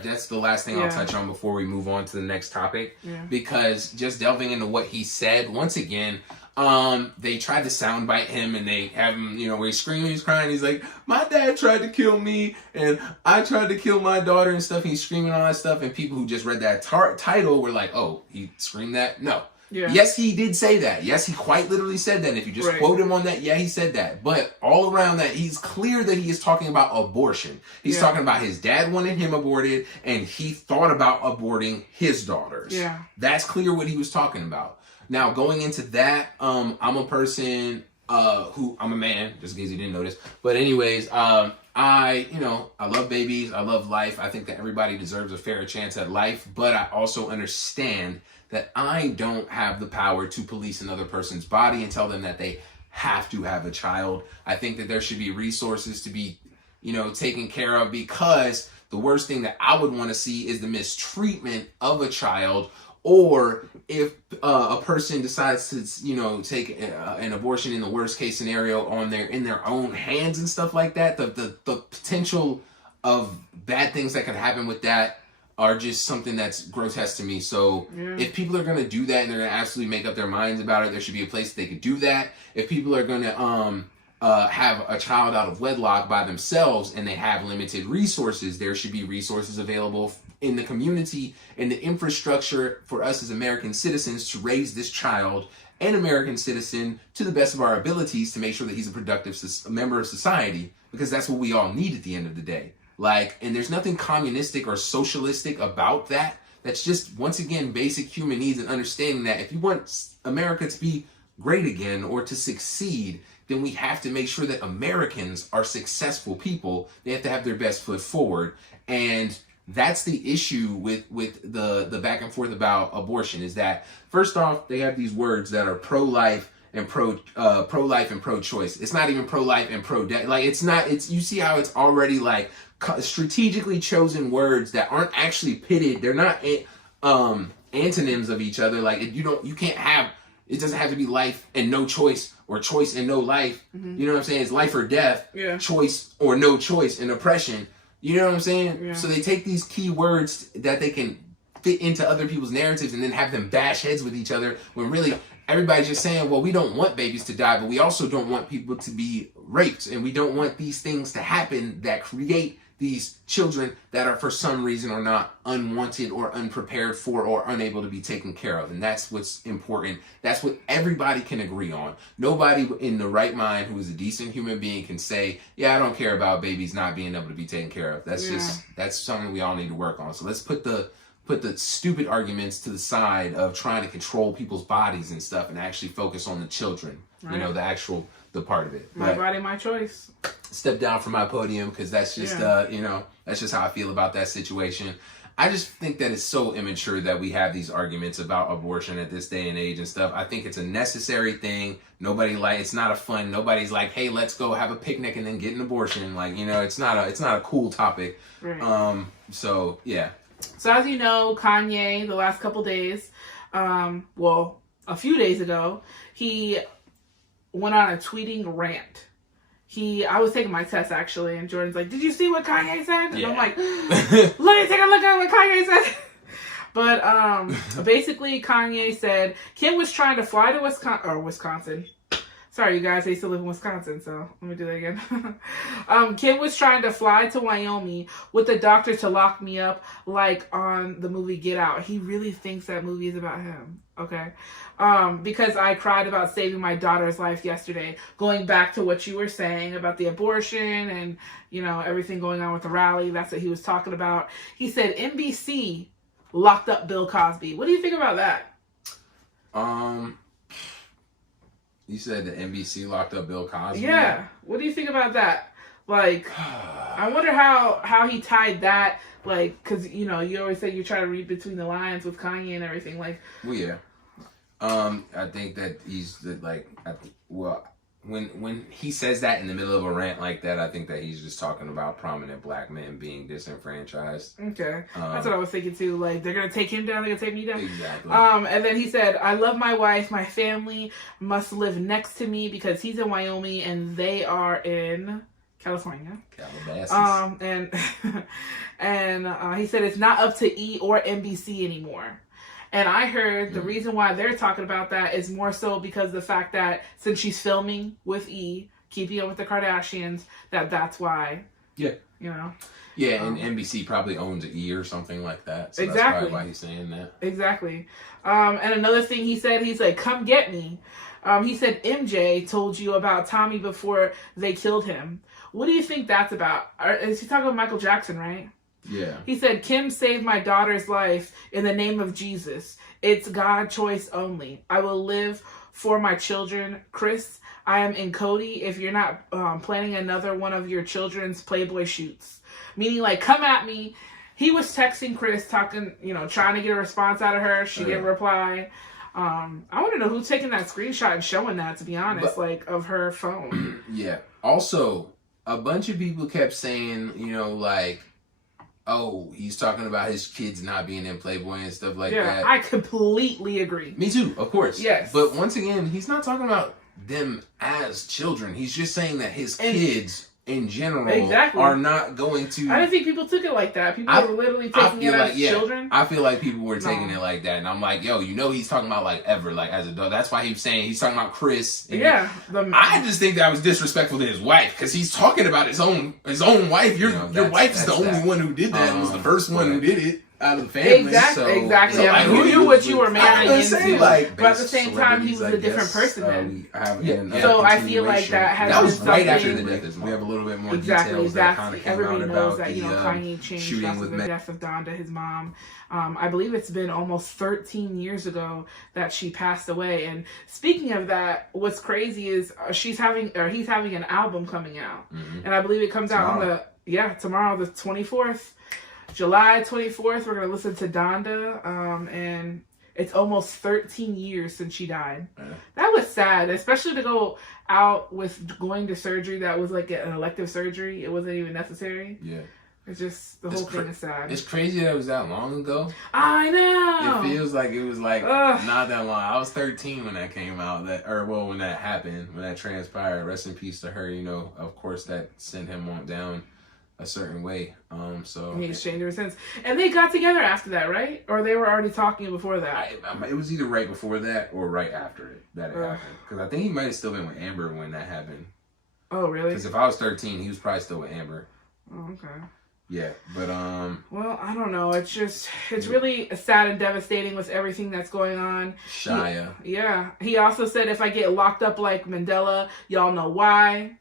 That's the last thing I'll touch on before we move on to the next topic. Because just delving into what he said, once again, they tried to soundbite him, and they have him, you know, where he's screaming, he's crying, he's like, my dad tried to kill me, and I tried to kill my daughter and stuff. He's screaming all that stuff, and people who just read that title were like, oh, he screamed that? No. Yeah. Yes, he did say that. Yes, he quite literally said that. If you just quote him on that, yeah, he said that. But all around that, he's clear that he is talking about abortion. He's talking about his dad wanted him aborted, and he thought about aborting his daughters. Yeah. That's clear what he was talking about. Now, going into that, I'm a person I'm a man, just in case you didn't notice. But anyways, I love babies. I love life. I think that everybody deserves a fair chance at life. But I also understand that I don't have the power to police another person's body and tell them that they have to have a child. I think that there should be resources to be, taken care of, because the worst thing that I would want to see is the mistreatment of a child or if a person decides to, you know, take an abortion in the worst case scenario in their own hands and stuff like that, the potential of bad things that could happen with that are just something that's grotesque to me. So if people are going to do that and they're going to absolutely make up their minds about it, there should be a place they could do that. If people are going to have a child out of wedlock by themselves and they have limited resources, there should be resources available in the community and the infrastructure for us as American citizens to raise this child, an American citizen, to the best of our abilities to make sure that he's a productive member of society, because that's what we all need at the end of the day. Like, and there's nothing communistic or socialistic about that. That's just, once again, basic human needs and understanding that if you want America to be great again or to succeed, then we have to make sure that Americans are successful people. They have to have their best foot forward. And that's the issue with the back and forth about abortion, is that, first off, they have these words that are pro-life and pro-life and pro-choice. It's not even pro-life and pro-death. Like, it's not, it's, you see how it's already like strategically chosen words that aren't actually pitted. They're not antonyms of each other. Like, you can't have, it doesn't have to be life and no choice or choice and no life. You know what I'm saying? It's life or death, choice or no choice, and oppression. You know what I'm saying? Yeah. So they take these key words that they can fit into other people's narratives and then have them bash heads with each other, when really everybody's just saying, well, we don't want babies to die, but we also don't want people to be raped, and we don't want these things to happen that create these children that are for some reason or not unwanted or unprepared for or unable to be taken care of. And that's what's important. That's what everybody can agree on. Nobody in the right mind who is a decent human being can say, yeah, I don't care about babies not being able to be taken care of. That's that's something we all need to work on. So let's put the stupid arguments to the side of trying to control people's bodies and stuff and actually focus on the children, you know, the part of it. My body, my choice. Step down from my podium, because that's just, you know, that's just how I feel about that situation. I just think that it's so immature that we have these arguments about abortion at this day and age and stuff. I think it's a necessary thing. It's not a fun, nobody's like, hey, let's go have a picnic and then get an abortion. Like, you know, it's not a cool topic. Right. So, yeah. So as you know, Kanye, the last couple days, well, a few days ago, he went on a tweeting rant. I was taking my test, actually, and Jordan's like, did you see what Kanye said? And I'm like, let me take a look at what Kanye said. But basically, Kanye said Kim was trying to fly to Wisconsin. Sorry, you guys, I used to live in Wisconsin, so let me do that again. Kim was trying to fly to Wyoming with the doctor to lock me up, like on the movie Get Out. He really thinks that movie is about him, okay? Because I cried about saving my daughter's life yesterday, going back to what you were saying about the abortion and, you know, everything going on with the rally. That's what he was talking about. He said NBC locked up Bill Cosby. What do you think about that? You said the NBC locked up Bill Cosby? Yeah. What do you think about that? Like, I wonder how he tied that, like, because, you know, you always say you try to read between the lines with Kanye and everything. Like, well, yeah. I think that he's, when he says that in the middle of a rant like that, I think that he's just talking about prominent black men being disenfranchised. Okay. That's what I was thinking too. Like, they're going to take him down, they're going to take me down. Exactly. And then he said, I love my wife, my family must live next to me, because he's in Wyoming and they are in California. Calabasas. And he said it's not up to E or NBC anymore. And I heard the reason why they're talking about that is more so because of the fact that since she's filming with E, keeping up with the Kardashians, that's why. Yeah. You know? Yeah, and NBC probably owns E or something like that. So exactly. That's probably why he's saying that. Exactly. And another thing he said, he's like, come get me. He said MJ told you about Tommy before they killed him. What do you think that's about? Is he talking about Michael Jackson, right? Yeah. He said, Kim saved my daughter's life in the name of Jesus. It's God choice only. I will live for my children. Chris, I am in Cody if you're not planning another one of your children's Playboy shoots. Meaning, like, come at me. He was texting Chris, talking, you know, trying to get a response out of her. She didn't reply. I want to know who's taking that screenshot and showing that, to be honest, of her phone. Yeah. Also, a bunch of people kept saying, you know, like, oh, he's talking about his kids not being in Playboy and stuff like that. I completely agree. Me too, of course. Yes. But once again, he's not talking about them as children. He's just saying that his kids in general are not going to... I didn't think people took it like that. People were literally taking it as children. I feel like people were taking it like that. And I'm like, yo, he's talking about like ever, like as a dog. That's why he's saying he's talking about Chris. I just think that was disrespectful to his wife because he's talking about his own wife. Your wife is the only one who did that and was the first one who did it out of the family. Exactly. So like, who knew what you were marrying into? Like, but at the same time, he was a different person then. So I feel like that has that was right after the death. We have a little bit more details that kind of came Everybody out knows about that, Kanye changed after the death of Donda, his mom. I believe it's been almost 13 years ago that she passed away. And speaking of that, what's crazy is he's having an album coming out, and I believe it comes out on tomorrow, the 24th. July 24th, we're going to listen to Donda, and it's almost 13 years since she died. That was sad, especially to go out with going to surgery that was like an elective surgery. It wasn't even necessary. Yeah. It's just, the whole thing is sad. It's crazy that it was that long ago. I know. It feels like it was like not that long. I was 13 when that came out, when that happened, when that transpired. Rest in peace to her, of course that sent him on down a certain way. So he's changed ever since. And they got together after that, right? Or they were already talking before that? It was either right before that or right after it that it happened. Because I think he might have still been with Amber when that happened. Oh, really? Because if I was 13, he was probably still with Amber. Oh, okay. Yeah, but well, I don't know. It's really sad and devastating with everything that's going on. Shia. He also said if I get locked up like Mandela, y'all know why.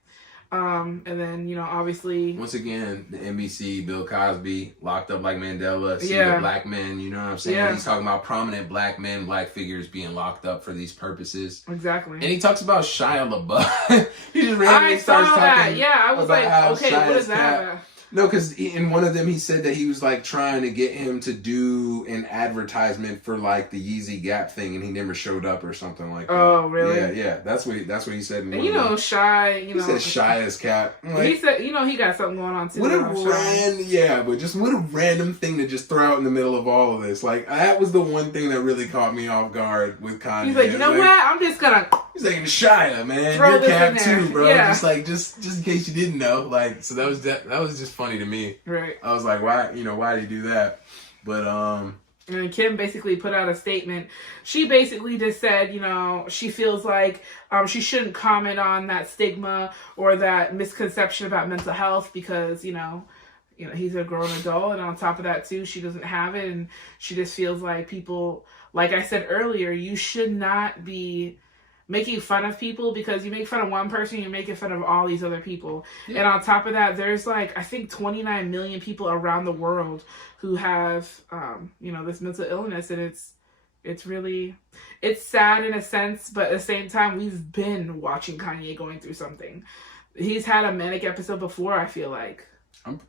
And then, obviously... Once again, the NBC, Bill Cosby, locked up like Mandela, the black men, you know what I'm saying? Yeah. He's talking about prominent black men, black figures being locked up for these purposes. Exactly. And he talks about Shia LaBeouf. He just randomly starts talking I was like, okay, what is that? No, because in one of them he said that he was like trying to get him to do an advertisement for like the Yeezy Gap thing, and he never showed up or something like that. Oh, really? Yeah. That's what he said. And Shy, he said Shy as Cap. Like, he said, he got something going on too. What a random thing to just throw out in the middle of all of this. Like that was the one thing that really caught me off guard with Kanye. He's like, what? I'm just gonna. He's like, Shia, man, you're Cap too, bro. Yeah. Just in case you didn't know. Like, so that was just funny to me. Right. I was like, why did he do that? But and Kim basically put out a statement. She basically just said, she feels like she shouldn't comment on that stigma or that misconception about mental health because, he's a grown adult, and on top of that too, she doesn't have it, and she just feels like people, like I said earlier, you should not be making fun of people because you make fun of one person, you're making fun of all these other people. Yeah. And on top of that, there's I think 29 million people around the world who have, this mental illness. And it's sad in a sense, but at the same time, we've been watching Kanye going through something. He's had a manic episode before, I feel like.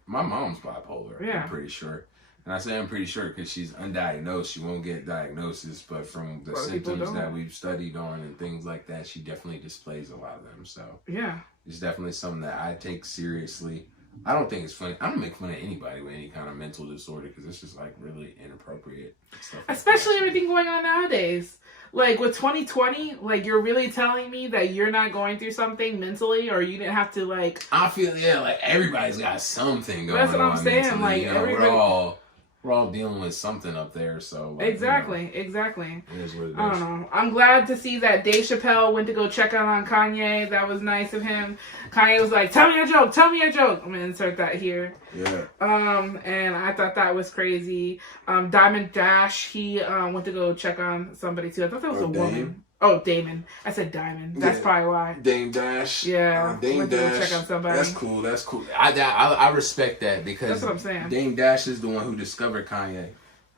My mom's bipolar, yeah. I'm pretty sure. And I say I'm pretty sure because she's undiagnosed. She won't get diagnosis, but from the symptoms that we've studied on and things like that, she definitely displays a lot of them. So yeah, it's definitely something that I take seriously. I don't think it's funny. I don't make fun of anybody with any kind of mental disorder because it's just really inappropriate. Especially everything going on nowadays. Like with 2020, you're really telling me that you're not going through something mentally, or you didn't have to I feel everybody's got something going on. That's what I'm saying. Mentally. We're all dealing with something up there, so... Exactly. It is what it is. I don't know. I'm glad to see that Dave Chappelle went to go check out on Kanye. That was nice of him. Kanye was like, tell me a joke. I'm going to insert that here. Yeah. And I thought that was crazy. Diamond Dash, he went to go check on somebody, too. I thought that was a woman. Oh, Damon. I said Diamond. That's probably why. Dame Dash. Yeah. Dame Dash. Check on somebody. That's cool. I respect that because that's what I'm saying. Dame Dash is the one who discovered Kanye.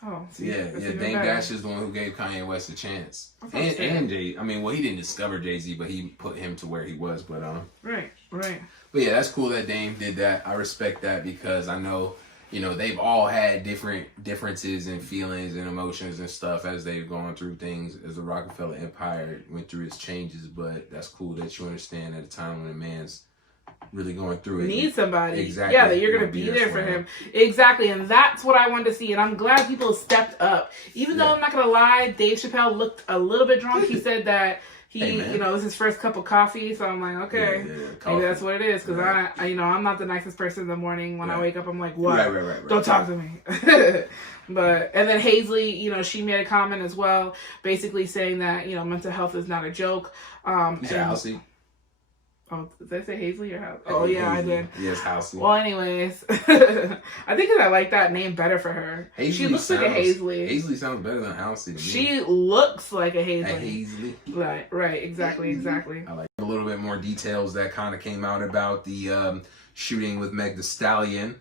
Oh, see, yeah. Dame Dash is the one who gave Kanye West a chance. And Jay. I mean, well, he didn't discover Jay-Z, but he put him to where he was. But Right. But yeah, that's cool that Dame did that. I respect that because I know. They've all had different differences and feelings and emotions and stuff as they've gone through things as the Rockefeller Empire went through its changes. But that's cool that you understand at a time when a man's really going through it. Need somebody. Exactly. Yeah, that you're going to be there for him. Exactly. And that's what I wanted to see. And I'm glad people stepped up. Even though I'm not going to lie, Dave Chappelle looked a little bit drunk. He said that he, you know, it was his first cup of coffee. So I'm like, okay, maybe that's what it is. Because I, you know, I'm not the nicest person in the morning. When I wake up, I'm like, what? Right. Don't talk to me. But, and then Hazley, you know, she made a comment as well, basically saying that, you know, mental health is not a joke. Halsey. Oh, did I say Hazley or House? Oh, yeah, I did. Yes, Halsey. Well, anyways, I think I like that name better for her. Hazley she looks like a Hazley. Hazley sounds better than Halsey to me. She looks like a Hazley. A Hazley. Right, exactly. I like a little bit more details that kind of came out about the shooting with Meg Thee Stallion.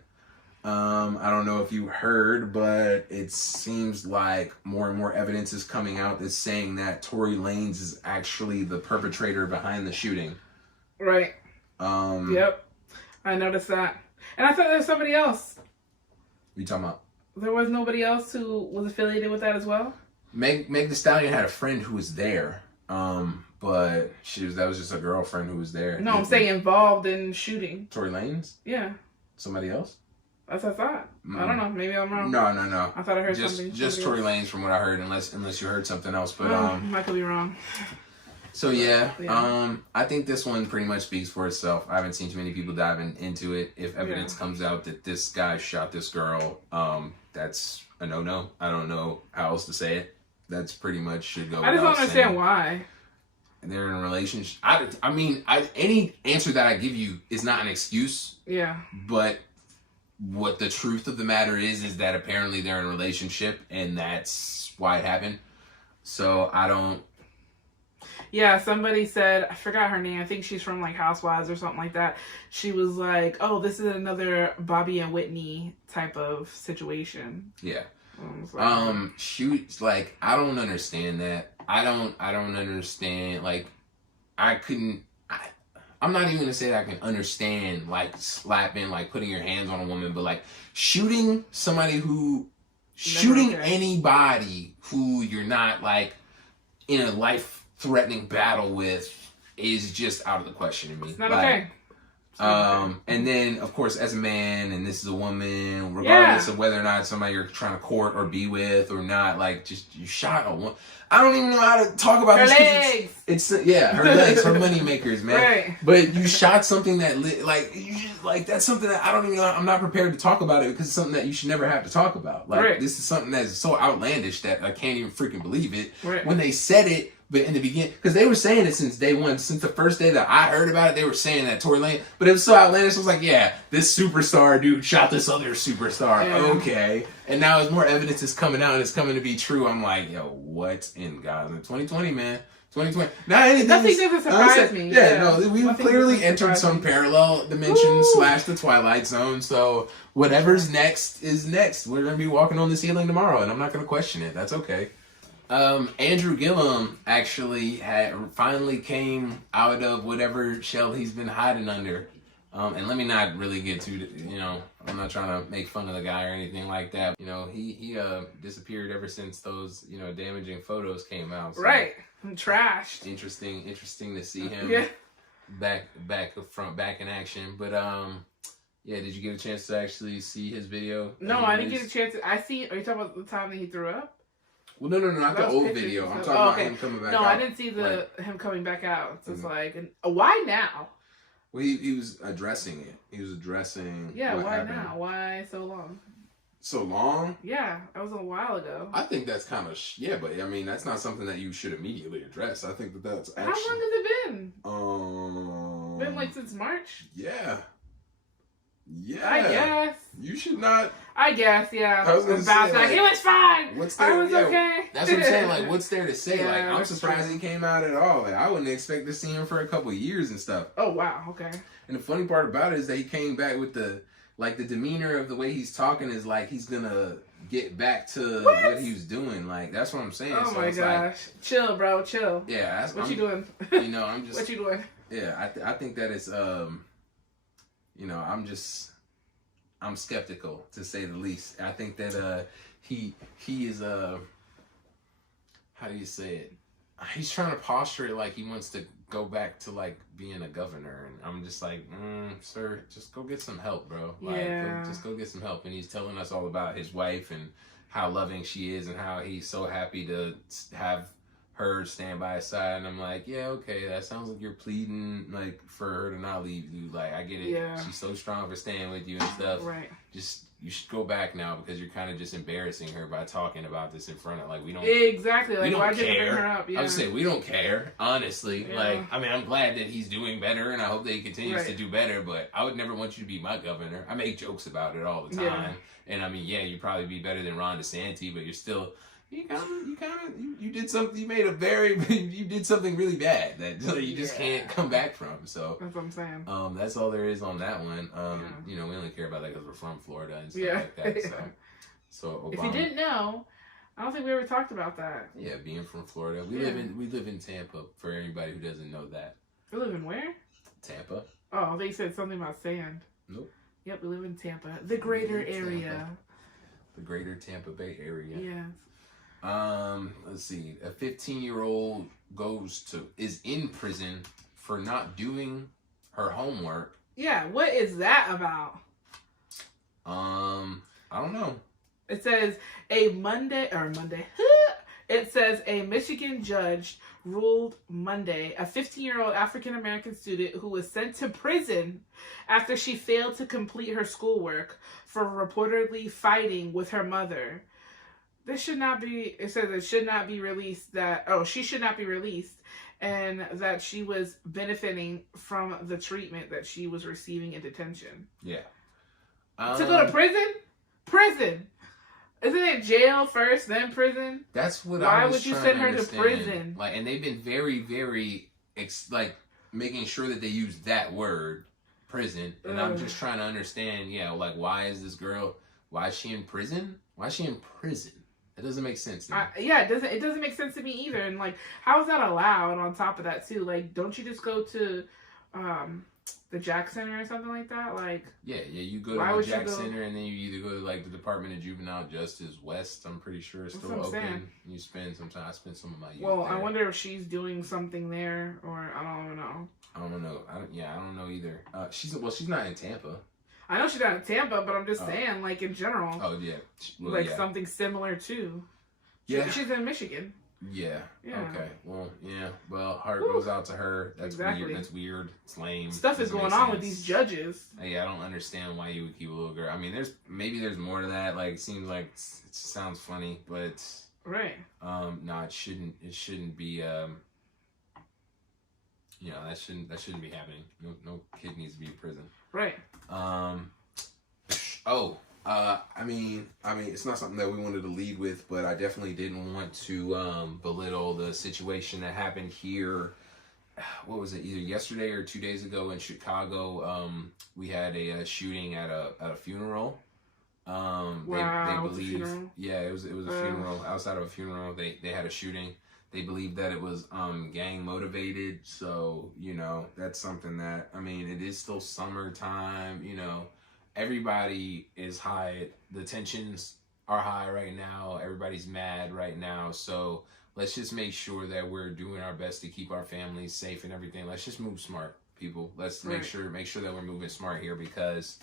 I don't know if you heard, but it seems like more and more evidence is coming out that's saying that Tory Lanez is actually the perpetrator behind the shooting. Right. Yep. I noticed that. And I thought there was somebody else. What are you talking about? There was nobody else who was affiliated with that as well? Meg Thee Stallion had a friend who was there. But that was just a girlfriend who was there. No, I'm saying involved in shooting. Tory Lanez? Yeah. Somebody else? That's what I thought. I don't know. Maybe I'm wrong. No. I thought I heard something. Just Tory Lanez from what I heard, unless you heard something else. But I could be wrong. So I think this one pretty much speaks for itself. I haven't seen too many people diving into it. If evidence comes out that this guy shot this girl, that's a no-no. I don't know how else to say it. That's pretty much should go. I just don't understand why. They're in a relationship. I mean, any answer that I give you is not an excuse. Yeah. But what the truth of the matter is that apparently they're in a relationship, and that's why it happened. So I don't. Yeah, somebody said, I forgot her name. I think she's from like Housewives or something like that. She was like, "Oh, this is another Bobby and Whitney type of situation." Yeah. Shoot, like I don't understand that. I don't understand. Like, I'm not even gonna say that I can understand like slapping, like putting your hands on a woman, but like shooting anybody who you're not like in a life-threatening battle with is just out of the question to me. It's not okay. And then, of course, as a man, and this is a woman, regardless of whether or not somebody you're trying to court or be with or not, like, just, you shot a woman. I don't even know how to talk about her this. Legs. It's her legs, her money makers, man. Right. But you shot something that, that's something that I don't even know. I'm not prepared to talk about it because it's something that you should never have to talk about. Like, this is something that is so outlandish that I can't even freaking believe it. Right. When they said it, but in the beginning, because they were saying it since day one, since the first day that I heard about it, they were saying that Tory Lanez, but it was so outlandish. I was like, yeah, this superstar dude shot this other superstar. Yeah. Okay. And now as more evidence is coming out and it's coming to be true, I'm like, yo, what in God? 2020, man. 2020. Now anything. Nothing doesn't surprise me. We've clearly entered some parallel dimension / the Twilight Zone. So whatever's next is next. We're going to be walking on the ceiling tomorrow, and I'm not going to question it. That's okay. Andrew Gillum actually finally came out of whatever shell he's been hiding under. And let me not really get too, I'm not trying to make fun of the guy or anything like that. He disappeared ever since those, damaging photos came out. So right. I'm trashed. Interesting to see him back in action. But, did you get a chance to actually see his video? No, I didn't get a chance to. Are you talking about the time that he threw up? Well, no, not the old video. I'm talking about him coming back out. No, I didn't see him coming back out. So it's why now? Well, he was addressing it. He was addressing. Yeah, what why happened. now? Why so long? So long? Yeah, that was a while ago. I think that's kind of but I mean that's not something that you should immediately address. I think that's actually. How long has it been? Been like since March. Yeah. Yeah. I guess. You should not. I guess, yeah. I was gonna say, it was fine. I was okay. That's what I'm saying. Like, what's there to say? Like, I'm surprised he came out at all. Like, I wouldn't expect to see him for a couple of years and stuff. Oh, wow. Okay. And the funny part about it is that he came back with the demeanor of the way he's talking is like he's gonna get back to what he was doing. Like, that's what I'm saying. Oh, so my gosh. Chill, bro. Chill. Yeah. What you doing? I'm just. What you doing? Yeah, I think that it's, I'm skeptical to say the least. I think that he is how do you say it? he's trying to posture it like he wants to go back to like being a governor, and I'm just like, sir, just go get some help, bro. Like, just go get some help. And he's telling us all about his wife and how loving she is and how he's so happy to have her stand by his side. And I'm like, yeah, okay, that sounds like you're pleading like for her to not leave you. Like, I get it. Yeah. She's so strong for staying with you and stuff. Right. Just, you should go back now because you're kind of just embarrassing her by talking about this in front of, like, we don't. Exactly. Like, we don't why care. did you bring her up? Yeah. I would say we don't care, honestly. Yeah. Like, I mean, I'm glad that he's doing better, and I hope that he continues to do better, but I would never want you to be my governor. I make jokes about it all the time. Yeah. And I mean, yeah, you'd probably be better than Ron DeSantis, but you're still, you did something, you did something really bad that you just can't come back from. So that's what I'm saying. That's all there is on that one. You know, we only care about that because we're from Florida and stuff like that. So Obama, if you didn't know, I don't think we ever talked about that. Yeah, being from Florida, we live in Tampa. For anybody who doesn't know that, we live in where? Tampa. Oh, they said something about sand. Nope. Yep, we live in Tampa, the greater area. The greater Tampa Bay area. Yes. Let's see. A 15-year-old is in prison for not doing her homework. Yeah, what is that about? I don't know. It says it says a Michigan judge ruled Monday a 15-year-old African-American student who was sent to prison after she failed to complete her schoolwork for reportedly fighting with her mother. This should not be, it says it should not be released she should not be released, and that she was benefiting from the treatment that she was receiving in detention. Yeah. To go to prison? Prison! Isn't it jail first, then prison? That's what Why I was would you trying send to her understand. to prison? Like, and they've been very, very, making sure that they use that word, prison. And I'm just trying to understand, like, why is this girl, why is she in prison? Why is she in prison? It doesn't make sense to me. It doesn't make sense to me either. And, like, how is that allowed on top of that, too? Like, don't you just go to, the Jack Center or something like that? Like, you go to the Jack Center, and then you either go to like the Department of Juvenile Justice West. I'm pretty sure it's still open. And you spend some time. I spent some of my youth there. I wonder if she's doing something there, or I don't know. I don't know. I don't know either. She's not in Tampa. I know she's not in Tampa, but I'm just saying, like, in general. Oh yeah, something similar too. She's in Michigan. Yeah. Okay. Well, yeah. Well, heart goes out to her. That's weird. That's weird. It's lame. Stuff is going on with these judges. Yeah, I don't understand why you would keep a little girl. I mean, there's more to that. Like, it seems like it sounds funny, but it's right. No, it shouldn't. It shouldn't be. That shouldn't be happening. No kid needs to be in prison. Right. I mean, it's not something that we wanted to lead with, but I definitely didn't want to belittle the situation that happened here. What was it? Either yesterday or 2 days ago in Chicago. We had a shooting at a funeral. They believe, funeral? Yeah, it was a funeral. Outside of a funeral, they had a shooting. They believe that it was gang motivated. So that's something that, I mean, it is still summertime. Everybody is high. The tensions are high right now. Everybody's mad right now. So let's just make sure that we're doing our best to keep our families safe and everything. Let's just move smart, people. Let's make sure that we're moving smart here, because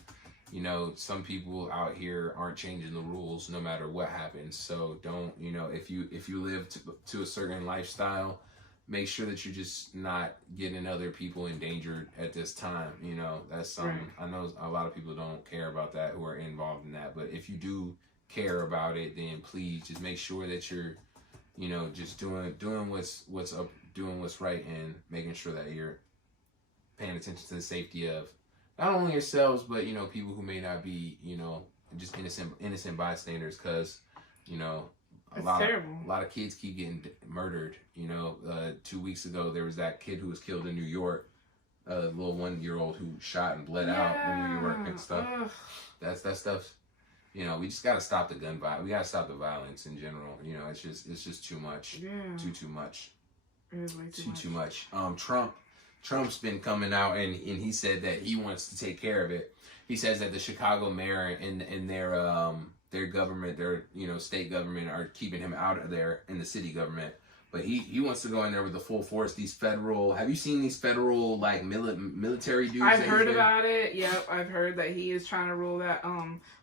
some people out here aren't changing the rules no matter what happens. So don't, if you live to a certain lifestyle, make sure that you're just not getting other people endangered at this time. That's something. Right. I know a lot of people don't care about that who are involved in that. But if you do care about it, then please just make sure that you're, just doing what's up, doing what's right, and making sure that you're paying attention to the safety of not only yourselves, but, people who may not be, just innocent bystanders, because, a lot of kids keep getting murdered. 2 weeks ago, there was that kid who was killed in New York, a little 1-year-old who shot and bled out in New York and stuff. Ugh. That stuff. We just gotta stop the gun violence. We gotta stop the violence in general. It's just too much. Yeah. Too much. It is way too much. Trump's been coming out and he said that he wants to take care of it. He says that the Chicago mayor and their government, their state government, are keeping him out of there in the city government. But he wants to go in there with the full force. These federal, have you seen these federal like military dudes? I've heard about it. Yep, I've heard that he is trying to roll that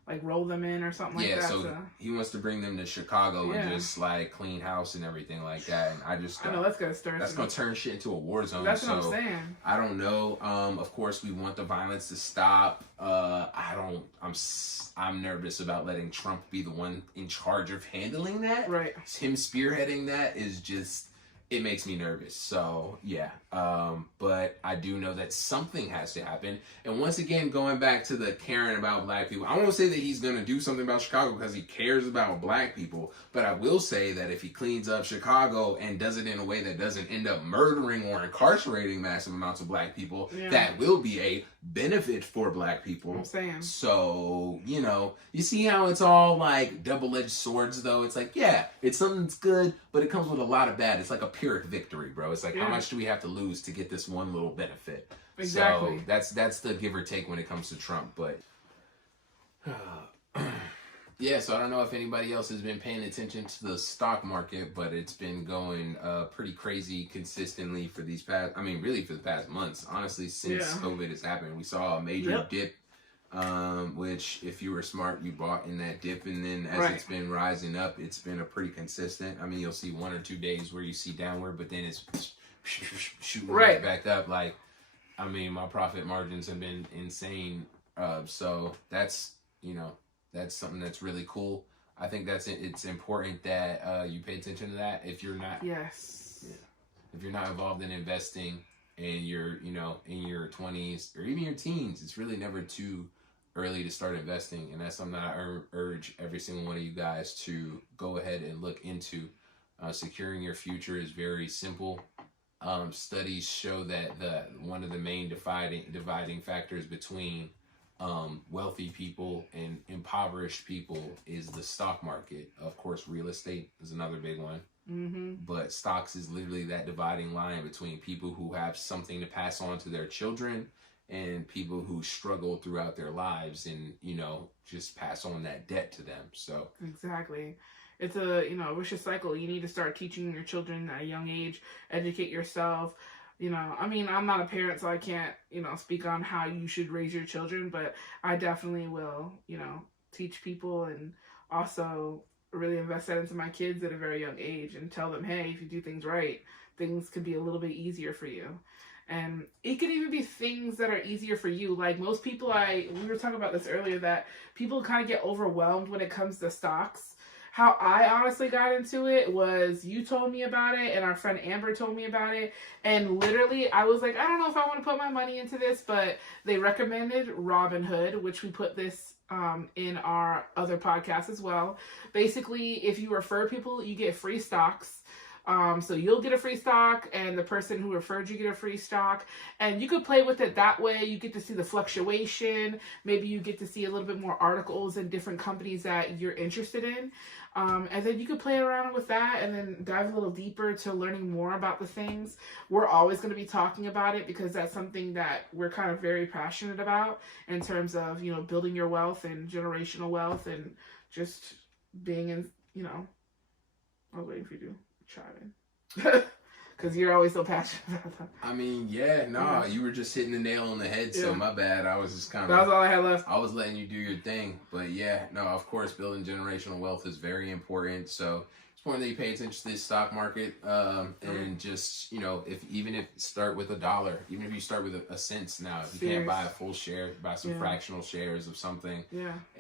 like roll them in or something like that. Yeah, so he wants to bring them to Chicago and just like clean house and everything like that. And I know that's gonna turn shit into a war zone. That's what I'm saying. I don't know. Of course, we want the violence to stop. I'm nervous about letting Trump be the one in charge of handling that. Right. Him spearheading that is just, it makes me nervous. So yeah. But I do know that something has to happen. And once again, going back to the caring about black people, I won't say that he's going to do something about Chicago because he cares about black people. But I will say that if he cleans up Chicago and does it in a way that doesn't end up murdering or incarcerating massive amounts of black people, that will be a benefit for black people. I'm saying. So, you know, you see how it's all like double-edged swords though? It's like, yeah, it's something that's good, but it comes with a lot of bad. It's like a Pyrrhic victory, bro. It's like, how much do we have to lose to get this one little benefit? Exactly. So that's the give or take when it comes to Trump. But yeah, so I don't know if anybody else has been paying attention to the stock market, but it's been going pretty crazy consistently for these past, I mean, really for the past months, honestly, since COVID has happened. We saw a major dip, which if you were smart, you bought in that dip. And then as it's been rising up, it's been a pretty consistent. I mean, you'll see 1 or 2 days where you see downward, but then it's shooting right back up. Like, I mean, my profit margins have been insane. So that's, you know, that's something that's really cool. I think it's important that you pay attention to that. If you're not, if you're not involved in investing and you're, you know, in your 20s or even your teens, it's really never too early to start investing. And that's something that I urge every single one of you guys to go ahead and look into. Securing your future is very simple. Studies show that one of the main dividing factors between wealthy people and impoverished people is the stock market. Of course, real estate is another big one. But stocks is literally that dividing line between people who have something to pass on to their children and people who struggle throughout their lives and, you know, just pass on that debt to them. So exactly. It's a, you know, vicious cycle. You need to start teaching your children at a young age, educate yourself. You know, I mean, I'm not a parent, so I can't, you know, speak on how you should raise your children, but I definitely will, you know, teach people and also really invest that into my kids at a very young age and tell them, hey, if you do things right, things could be a little bit easier for you. And it could even be things that are easier for you. Like most people, we were talking about this earlier, that people kind of get overwhelmed when it comes to stocks. How I honestly got into it was you told me about it and our friend Amber told me about it. And literally I was like, I don't know if I want to put my money into this, but they recommended Robinhood, which we put this in our other podcast as well. Basically, if you refer people, you get free stocks. So you'll get a free stock and the person who referred you get a free stock, and you could play with it that way. You get to see the fluctuation. Maybe you get to see a little bit more articles in different companies that you're interested in. And then you could play around with that and then dive a little deeper to learning more about the things. We're always going to be talking about it because that's something that we're kind of very passionate about in terms of, you know, building your wealth and generational wealth and just being in, you know, I was waiting for you to chime in. Because you're always so passionate about that. I mean, you were just hitting the nail on the head, so my bad. I was just kind of... That was all I had left. I was letting you do your thing. But of course, building generational wealth is very important. So it's important that you pay attention to the stock market and just, you know, even if start with $1, even if you start with a cent now, if you can't buy a full share, buy some fractional shares of something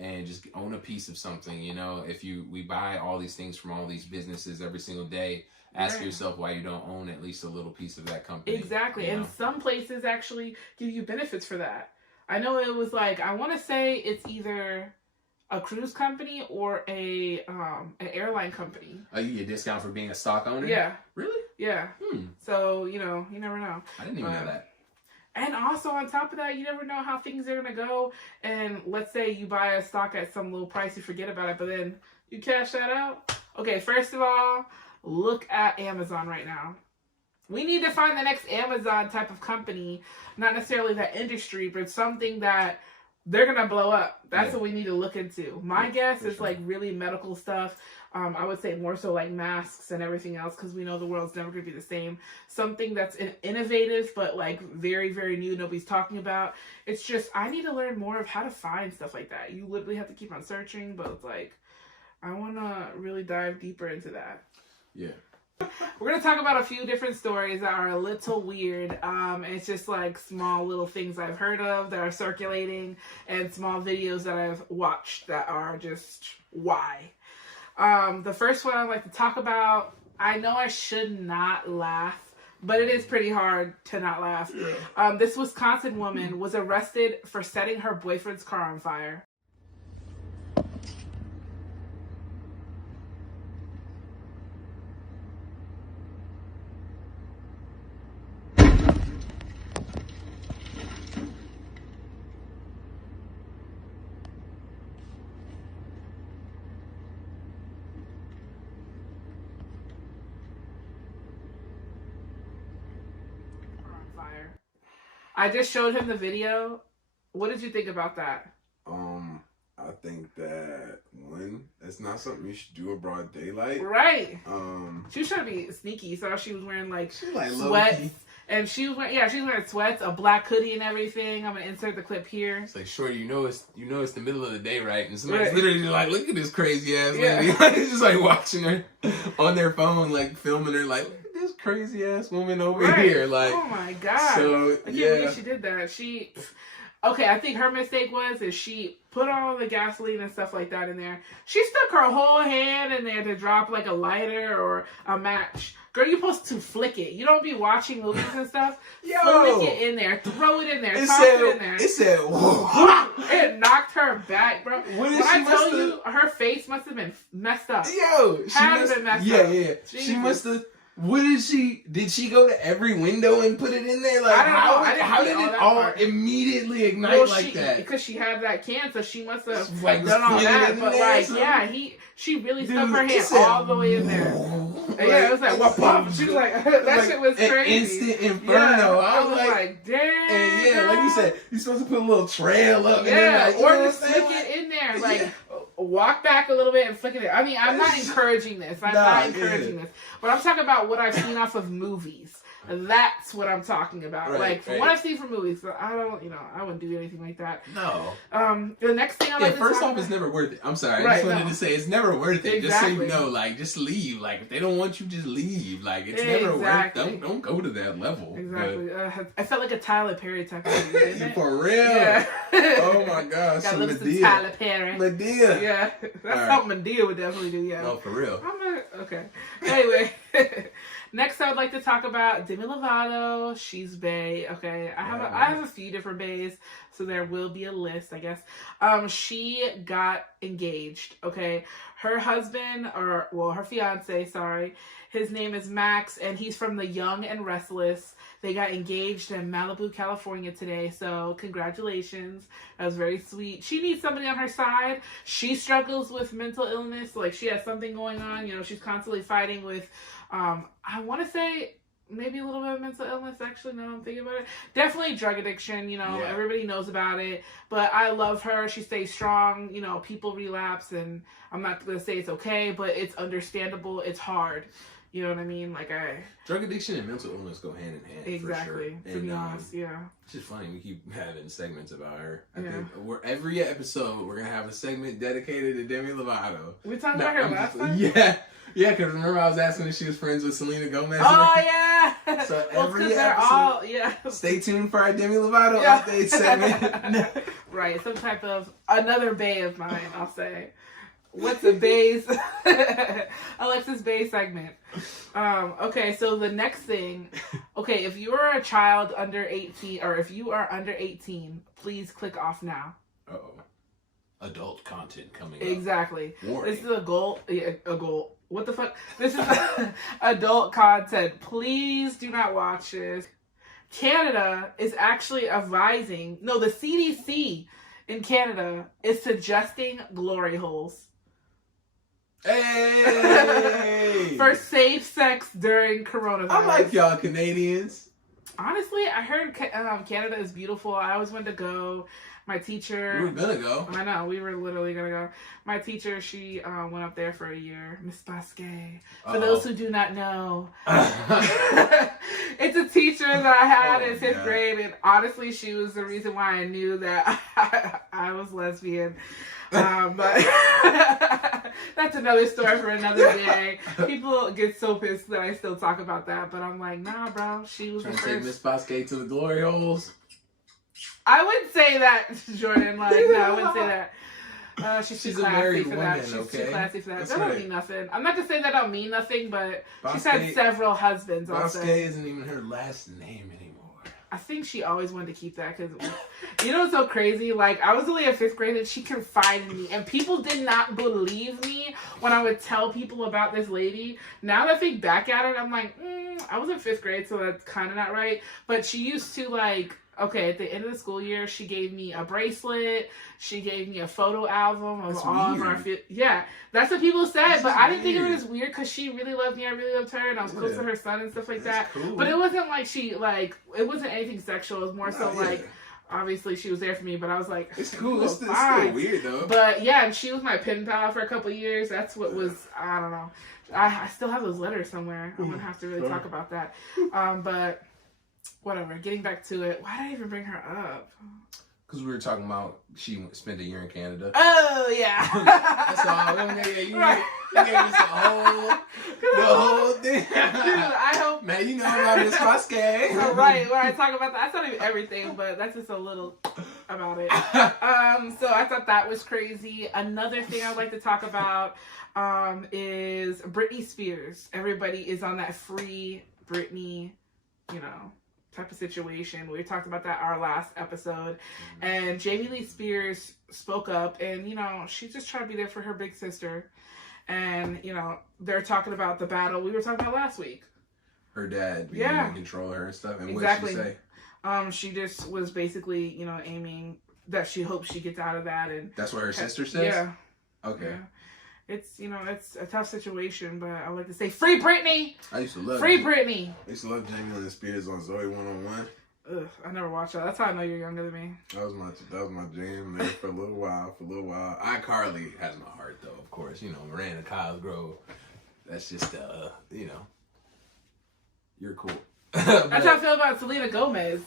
and just own a piece of something, you know. We buy all these things from all these businesses every single day. Ask yourself why you don't own at least a little piece of that company. Exactly. And some places actually give you benefits for that. I know it was like, I want to say it's either a cruise company or an airline company. Oh, you get a discount for being a stock owner? Yeah. Really? Yeah. So, you know, you never know. I didn't even know that. And also on top of that, you never know how things are going to go. And let's say you buy a stock at some low price, you forget about it, but then you cash that out. Okay, first of all, look at Amazon right now. We need to find the next Amazon type of company, not necessarily that industry, but something that they're gonna blow up. That's what we need to look into. My guess is like really medical stuff. I would say more so like masks and everything else, because we know the world's never gonna be the same. Something that's innovative but like very, very new, nobody's talking about. It's just, I need to learn more of how to find stuff like that. You literally have to keep on searching, but it's like, I want to really dive deeper into that. Yeah. We're going to talk about a few different stories that are a little weird. It's just like small little things I've heard of that are circulating, and small videos that I've watched that are just why. The first one I'd like to talk about, I know I should not laugh, but it is pretty hard to not laugh. This Wisconsin woman was arrested for setting her boyfriend's car on fire. I just showed him the video. What did you think about that? I think that that's not something you should do in broad daylight. Right. She was trying to be sneaky, so she was wearing like sweats, and she was wearing sweats, a black hoodie, and everything. I'm gonna insert the clip here. It's like, sure, you know it's the middle of the day, right? And somebody's literally like, look at this crazy ass lady. It's just like watching her on their phone, like filming her, like, look at this crazy ass woman over here. Like, oh my god. So I can't believe she did that. Okay, I think her mistake is she put all the gasoline and stuff like that in there. She stuck her whole hand in there to drop like a lighter or a match. Girl, you're supposed to flick it. You don't be watching movies and stuff. Flick it in there. Throw it in there. Toss it in there. It said, whoa. It knocked her back, bro. When I tell you, her face must have been messed up. Yo. Had to been messed up. Yeah. She must have... Did she go to every window and put it in there? Like, I don't know. How did it all immediately ignite that? Because she had that can, so she must have like, done all that. But like, she really stuck her hand all the way in there. Yeah, it was like, what pop? She was like, that shit was crazy. Instant inferno. I was like, damn. And like you said, you're supposed to put a little trail up. Yeah, and then, or just flick it in there. Like, walk back a little bit and flick it in. I mean, I'm not encouraging this. I'm not encouraging this. But I'm talking about what I've seen off of movies. That's what I'm talking about. What I've seen from movies. I don't, I wouldn't do anything like that. No. The next thing first off, it's never worth it. I'm sorry. I just wanted to say it's never worth it. Exactly. Just so you know, like, just leave. Like, if they don't want you, just leave. Like, it's never worth it. Don't go to that level. Exactly. I felt like a Tyler Perry type of movie, didn't it? For real? Yeah. Oh my gosh. Got looks to Tyler Perry. Medea. Yeah. That's something Medea would definitely do, yeah. Oh, for real. Okay. Anyway. Next, I would like to talk about Demi Lovato. She's bae. Okay, I have a few different baes, so there will be a list, I guess. She got engaged. Okay, her husband, her fiance, sorry, his name is Max, and he's from The Young and Restless. They got engaged in Malibu, California today, so congratulations. That was very sweet. She needs somebody on her side. She struggles with mental illness, like she has something going on. She's constantly fighting with, I want to say maybe a little bit of mental illness, actually, now I'm thinking about it. Definitely drug addiction, everybody knows about it. But I love her. She stays strong. People relapse, and I'm not going to say it's okay, but it's understandable. It's hard. You know what I mean? Drug addiction and mental illness go hand in hand. Exactly. For sure. To be honest, yeah. It's just funny. We keep having segments about her. I think every episode we're gonna have a segment dedicated to Demi Lovato. We talked about her last time. Yeah. Because remember I was asking if she was friends with Selena Gomez. Oh yeah. So every episode, stay tuned for our Demi Lovato update segment. Right. Some type of another bae of mine. I'll say. What's the bae's? Alexis Bae segment. Okay, so the next thing. Okay, if you're a child under 18, or if you are under 18, please click off now. Uh-oh. Adult content coming up. Exactly. Warning. This is a goal. Yeah, a goal. What the fuck? This is adult content. Please do not watch this. Canada is actually advising. No, the CDC in Canada is suggesting glory holes. Hey! For safe sex during coronavirus. I like y'all Canadians. Honestly, I heard Canada is beautiful. I always wanted to go. My teacher... We were gonna go. I know, we were literally gonna go. My teacher, she went up there for a year. Miss Basquet. For those who do not know, it's a teacher that I had in 5th grade, and honestly, she was the reason why I knew that I was lesbian. But that's another story for another day. People get so pissed that I still talk about that, but I'm like, nah, bro. She was trying the to take first. Miss Basquet to the glory holes. I wouldn't say that, Jordan. Like, no, I wouldn't say that. She's too classy for that. She's too classy for that. That don't mean nothing. I'm not just saying that don't mean nothing, but she's had several husbands. Basquet isn't even her last name anymore. I think she always wanted to keep that because, you know what's so crazy? Like, I was only in 5th grade and she confided in me. And people did not believe me when I would tell people about this lady. Now that I think back at it, I'm like, I was in 5th grade, so that's kind of not right. But she used to, like... Okay, at the end of the school year, she gave me a bracelet. She gave me a photo album of all of our... Yeah, that's what people said, but I didn't think it was weird because she really loved me. I really loved her, and I was close to her son and stuff like that. Cool. But it wasn't like she, like... It wasn't anything sexual. It was more so like... Obviously, she was there for me, but I was like... It's cool. It's still weird, though. But, yeah, and she was my pen pal for a couple years. That's what was... I don't know. I still have those letters somewhere. I'm going to have to really talk about that. But... Whatever, getting back to it. Why did I even bring her up? Because we were talking about she spent a year in Canada. Oh, yeah. That's all. You gave us the whole thing. Dude, I hope... Man, you know about Miss Basquet. So, right, when I talk about that, that's not even everything, but that's just a little about it. So I thought that was crazy. Another thing I'd like to talk about is Britney Spears. Everybody is on that free Britney, you know, type of situation. We talked about that our last episode. And Jamie Lee Spears spoke up and, you know, she just tried to be there for her big sister. And, you know, they're talking about the battle we were talking about last week. Her dad being in control of her and stuff. And exactly. What did she say? She just was basically, you know, aiming that she hopes she gets out of that. And that's what her sister says? Yeah. Okay. Yeah. It's, you know, it's a tough situation, but I like to say, free Britney! I used to love Britney! I used to love Jamie Lee Spears on Zoe 101. Ugh, I never watched that. That's how I know you're younger than me. That was my jam there for a little while. iCarly has my heart, though, of course. You know, Miranda Cosgrove. That's just, you know, you're cool. That's how I feel about Selena Gomez.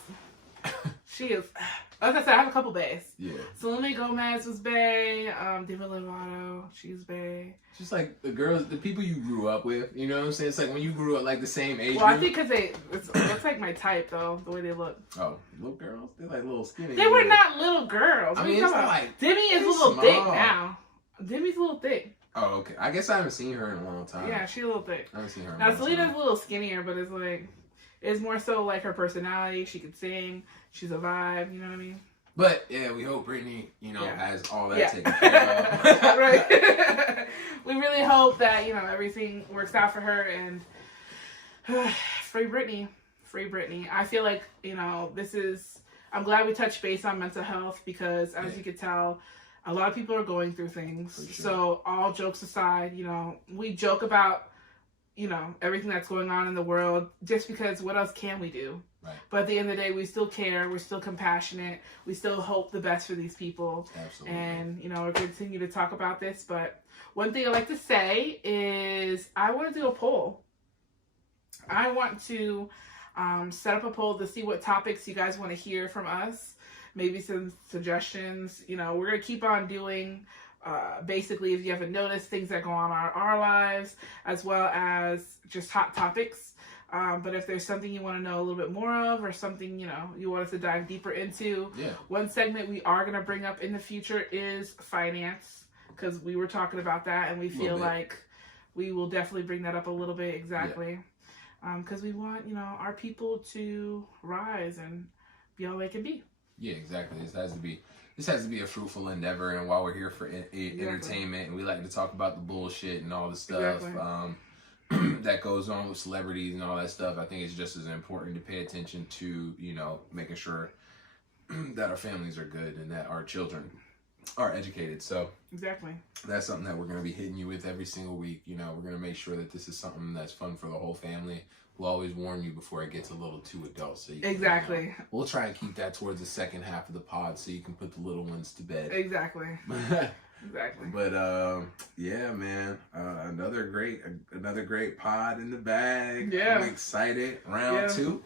She is... Like I said, I have a couple bays. Yeah. Selena Gomez was bae. Demi Lovato, she's bae. Just like the girls, the people you grew up with. You know what I'm saying? It's like when you grew up like the same age. Well, I think because it looks like my type though, the way they look. Oh, little girls? They're like little skinny. They were not little girls. I mean, it's not like Demi is a little thick now. Demi's a little thick. Oh, okay. I guess I haven't seen her in a long time. Yeah, she's a little thick. I haven't seen her in now, Selena's a little skinnier, but it's like, it's more so like her personality. She can sing. She's a vibe. You know what I mean? But, yeah, we hope Britney, you know, has all that taken care of. Right. We really hope that, you know, everything works out for her and free Britney. Free Britney. I feel like, you know, I'm glad we touched base on mental health because, as you can tell, a lot of people are going through things. Sure. So, all jokes aside, you know, we joke about, you know, everything that's going on in the world just because what else can we do? Right. But at the end of the day, we still care. We're still compassionate. We still hope the best for these people. Absolutely. And, you know, we'll continue to talk about this. But one thing I like to say is I want to do a poll. I want to set up a poll to see what topics you guys want to hear from us. Maybe some suggestions. You know, we're going to keep on doing, basically, if you haven't noticed, things that go on in our lives, as well as just hot topics. But if there's something you want to know a little bit more of or something, you know, you want us to dive deeper into, one segment we are going to bring up in the future is finance, because we were talking about that and we feel like we will definitely bring that up a little bit. Exactly. Because we want, you know, our people to rise and be all they can be. Yeah, exactly. This has to be a fruitful endeavor. And while we're here for entertainment and we like to talk about the bullshit and all the stuff, that goes on with celebrities and all that stuff, I think it's just as important to pay attention to, you know, making sure that our families are good and that our children are educated. So exactly, that's something that we're going to be hitting you with every single week. You know, we're going to make sure that this is something that's fun for the whole family. We'll always warn you before it gets a little too adult. So you can, exactly. You know, we'll try and keep that towards the second half of the pod so you can put the little ones to bed. Exactly. Exactly. But yeah, man, another great pod in the bag. Yeah, I'm excited. Round 2,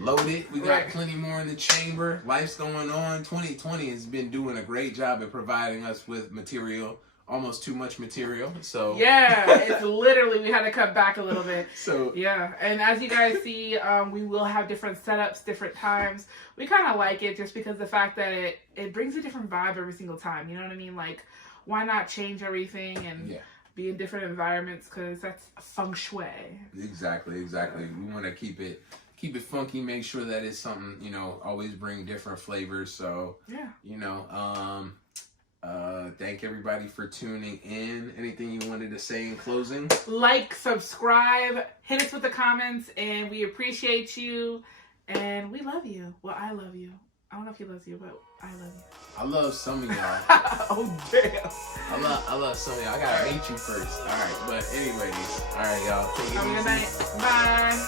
loaded. We got plenty more in the chamber. Life's going on. 2020 has been doing a great job at providing us with material. Almost too much material. So yeah, it's literally, we had to cut back a little bit. So yeah, and as you guys see, we will have different setups, different times. We kind of like it just because the fact that it brings a different vibe every single time. You know what I mean? Like, why not change everything and be in different environments? Because that's feng shui. Exactly. We want to keep it funky. Make sure that it's something, you know, always bring different flavors. So yeah, you know, thank everybody for tuning in. Anything you wanted to say in closing? Like, subscribe, hit us with the comments, and we appreciate you, and we love you. Well, I love you. I don't know if he loves you, but I love you. I love some of y'all. Oh, damn. I love some of y'all. I gotta meet you first. All right, but anyways, all right, y'all. Take it easy. Have a good night. Bye.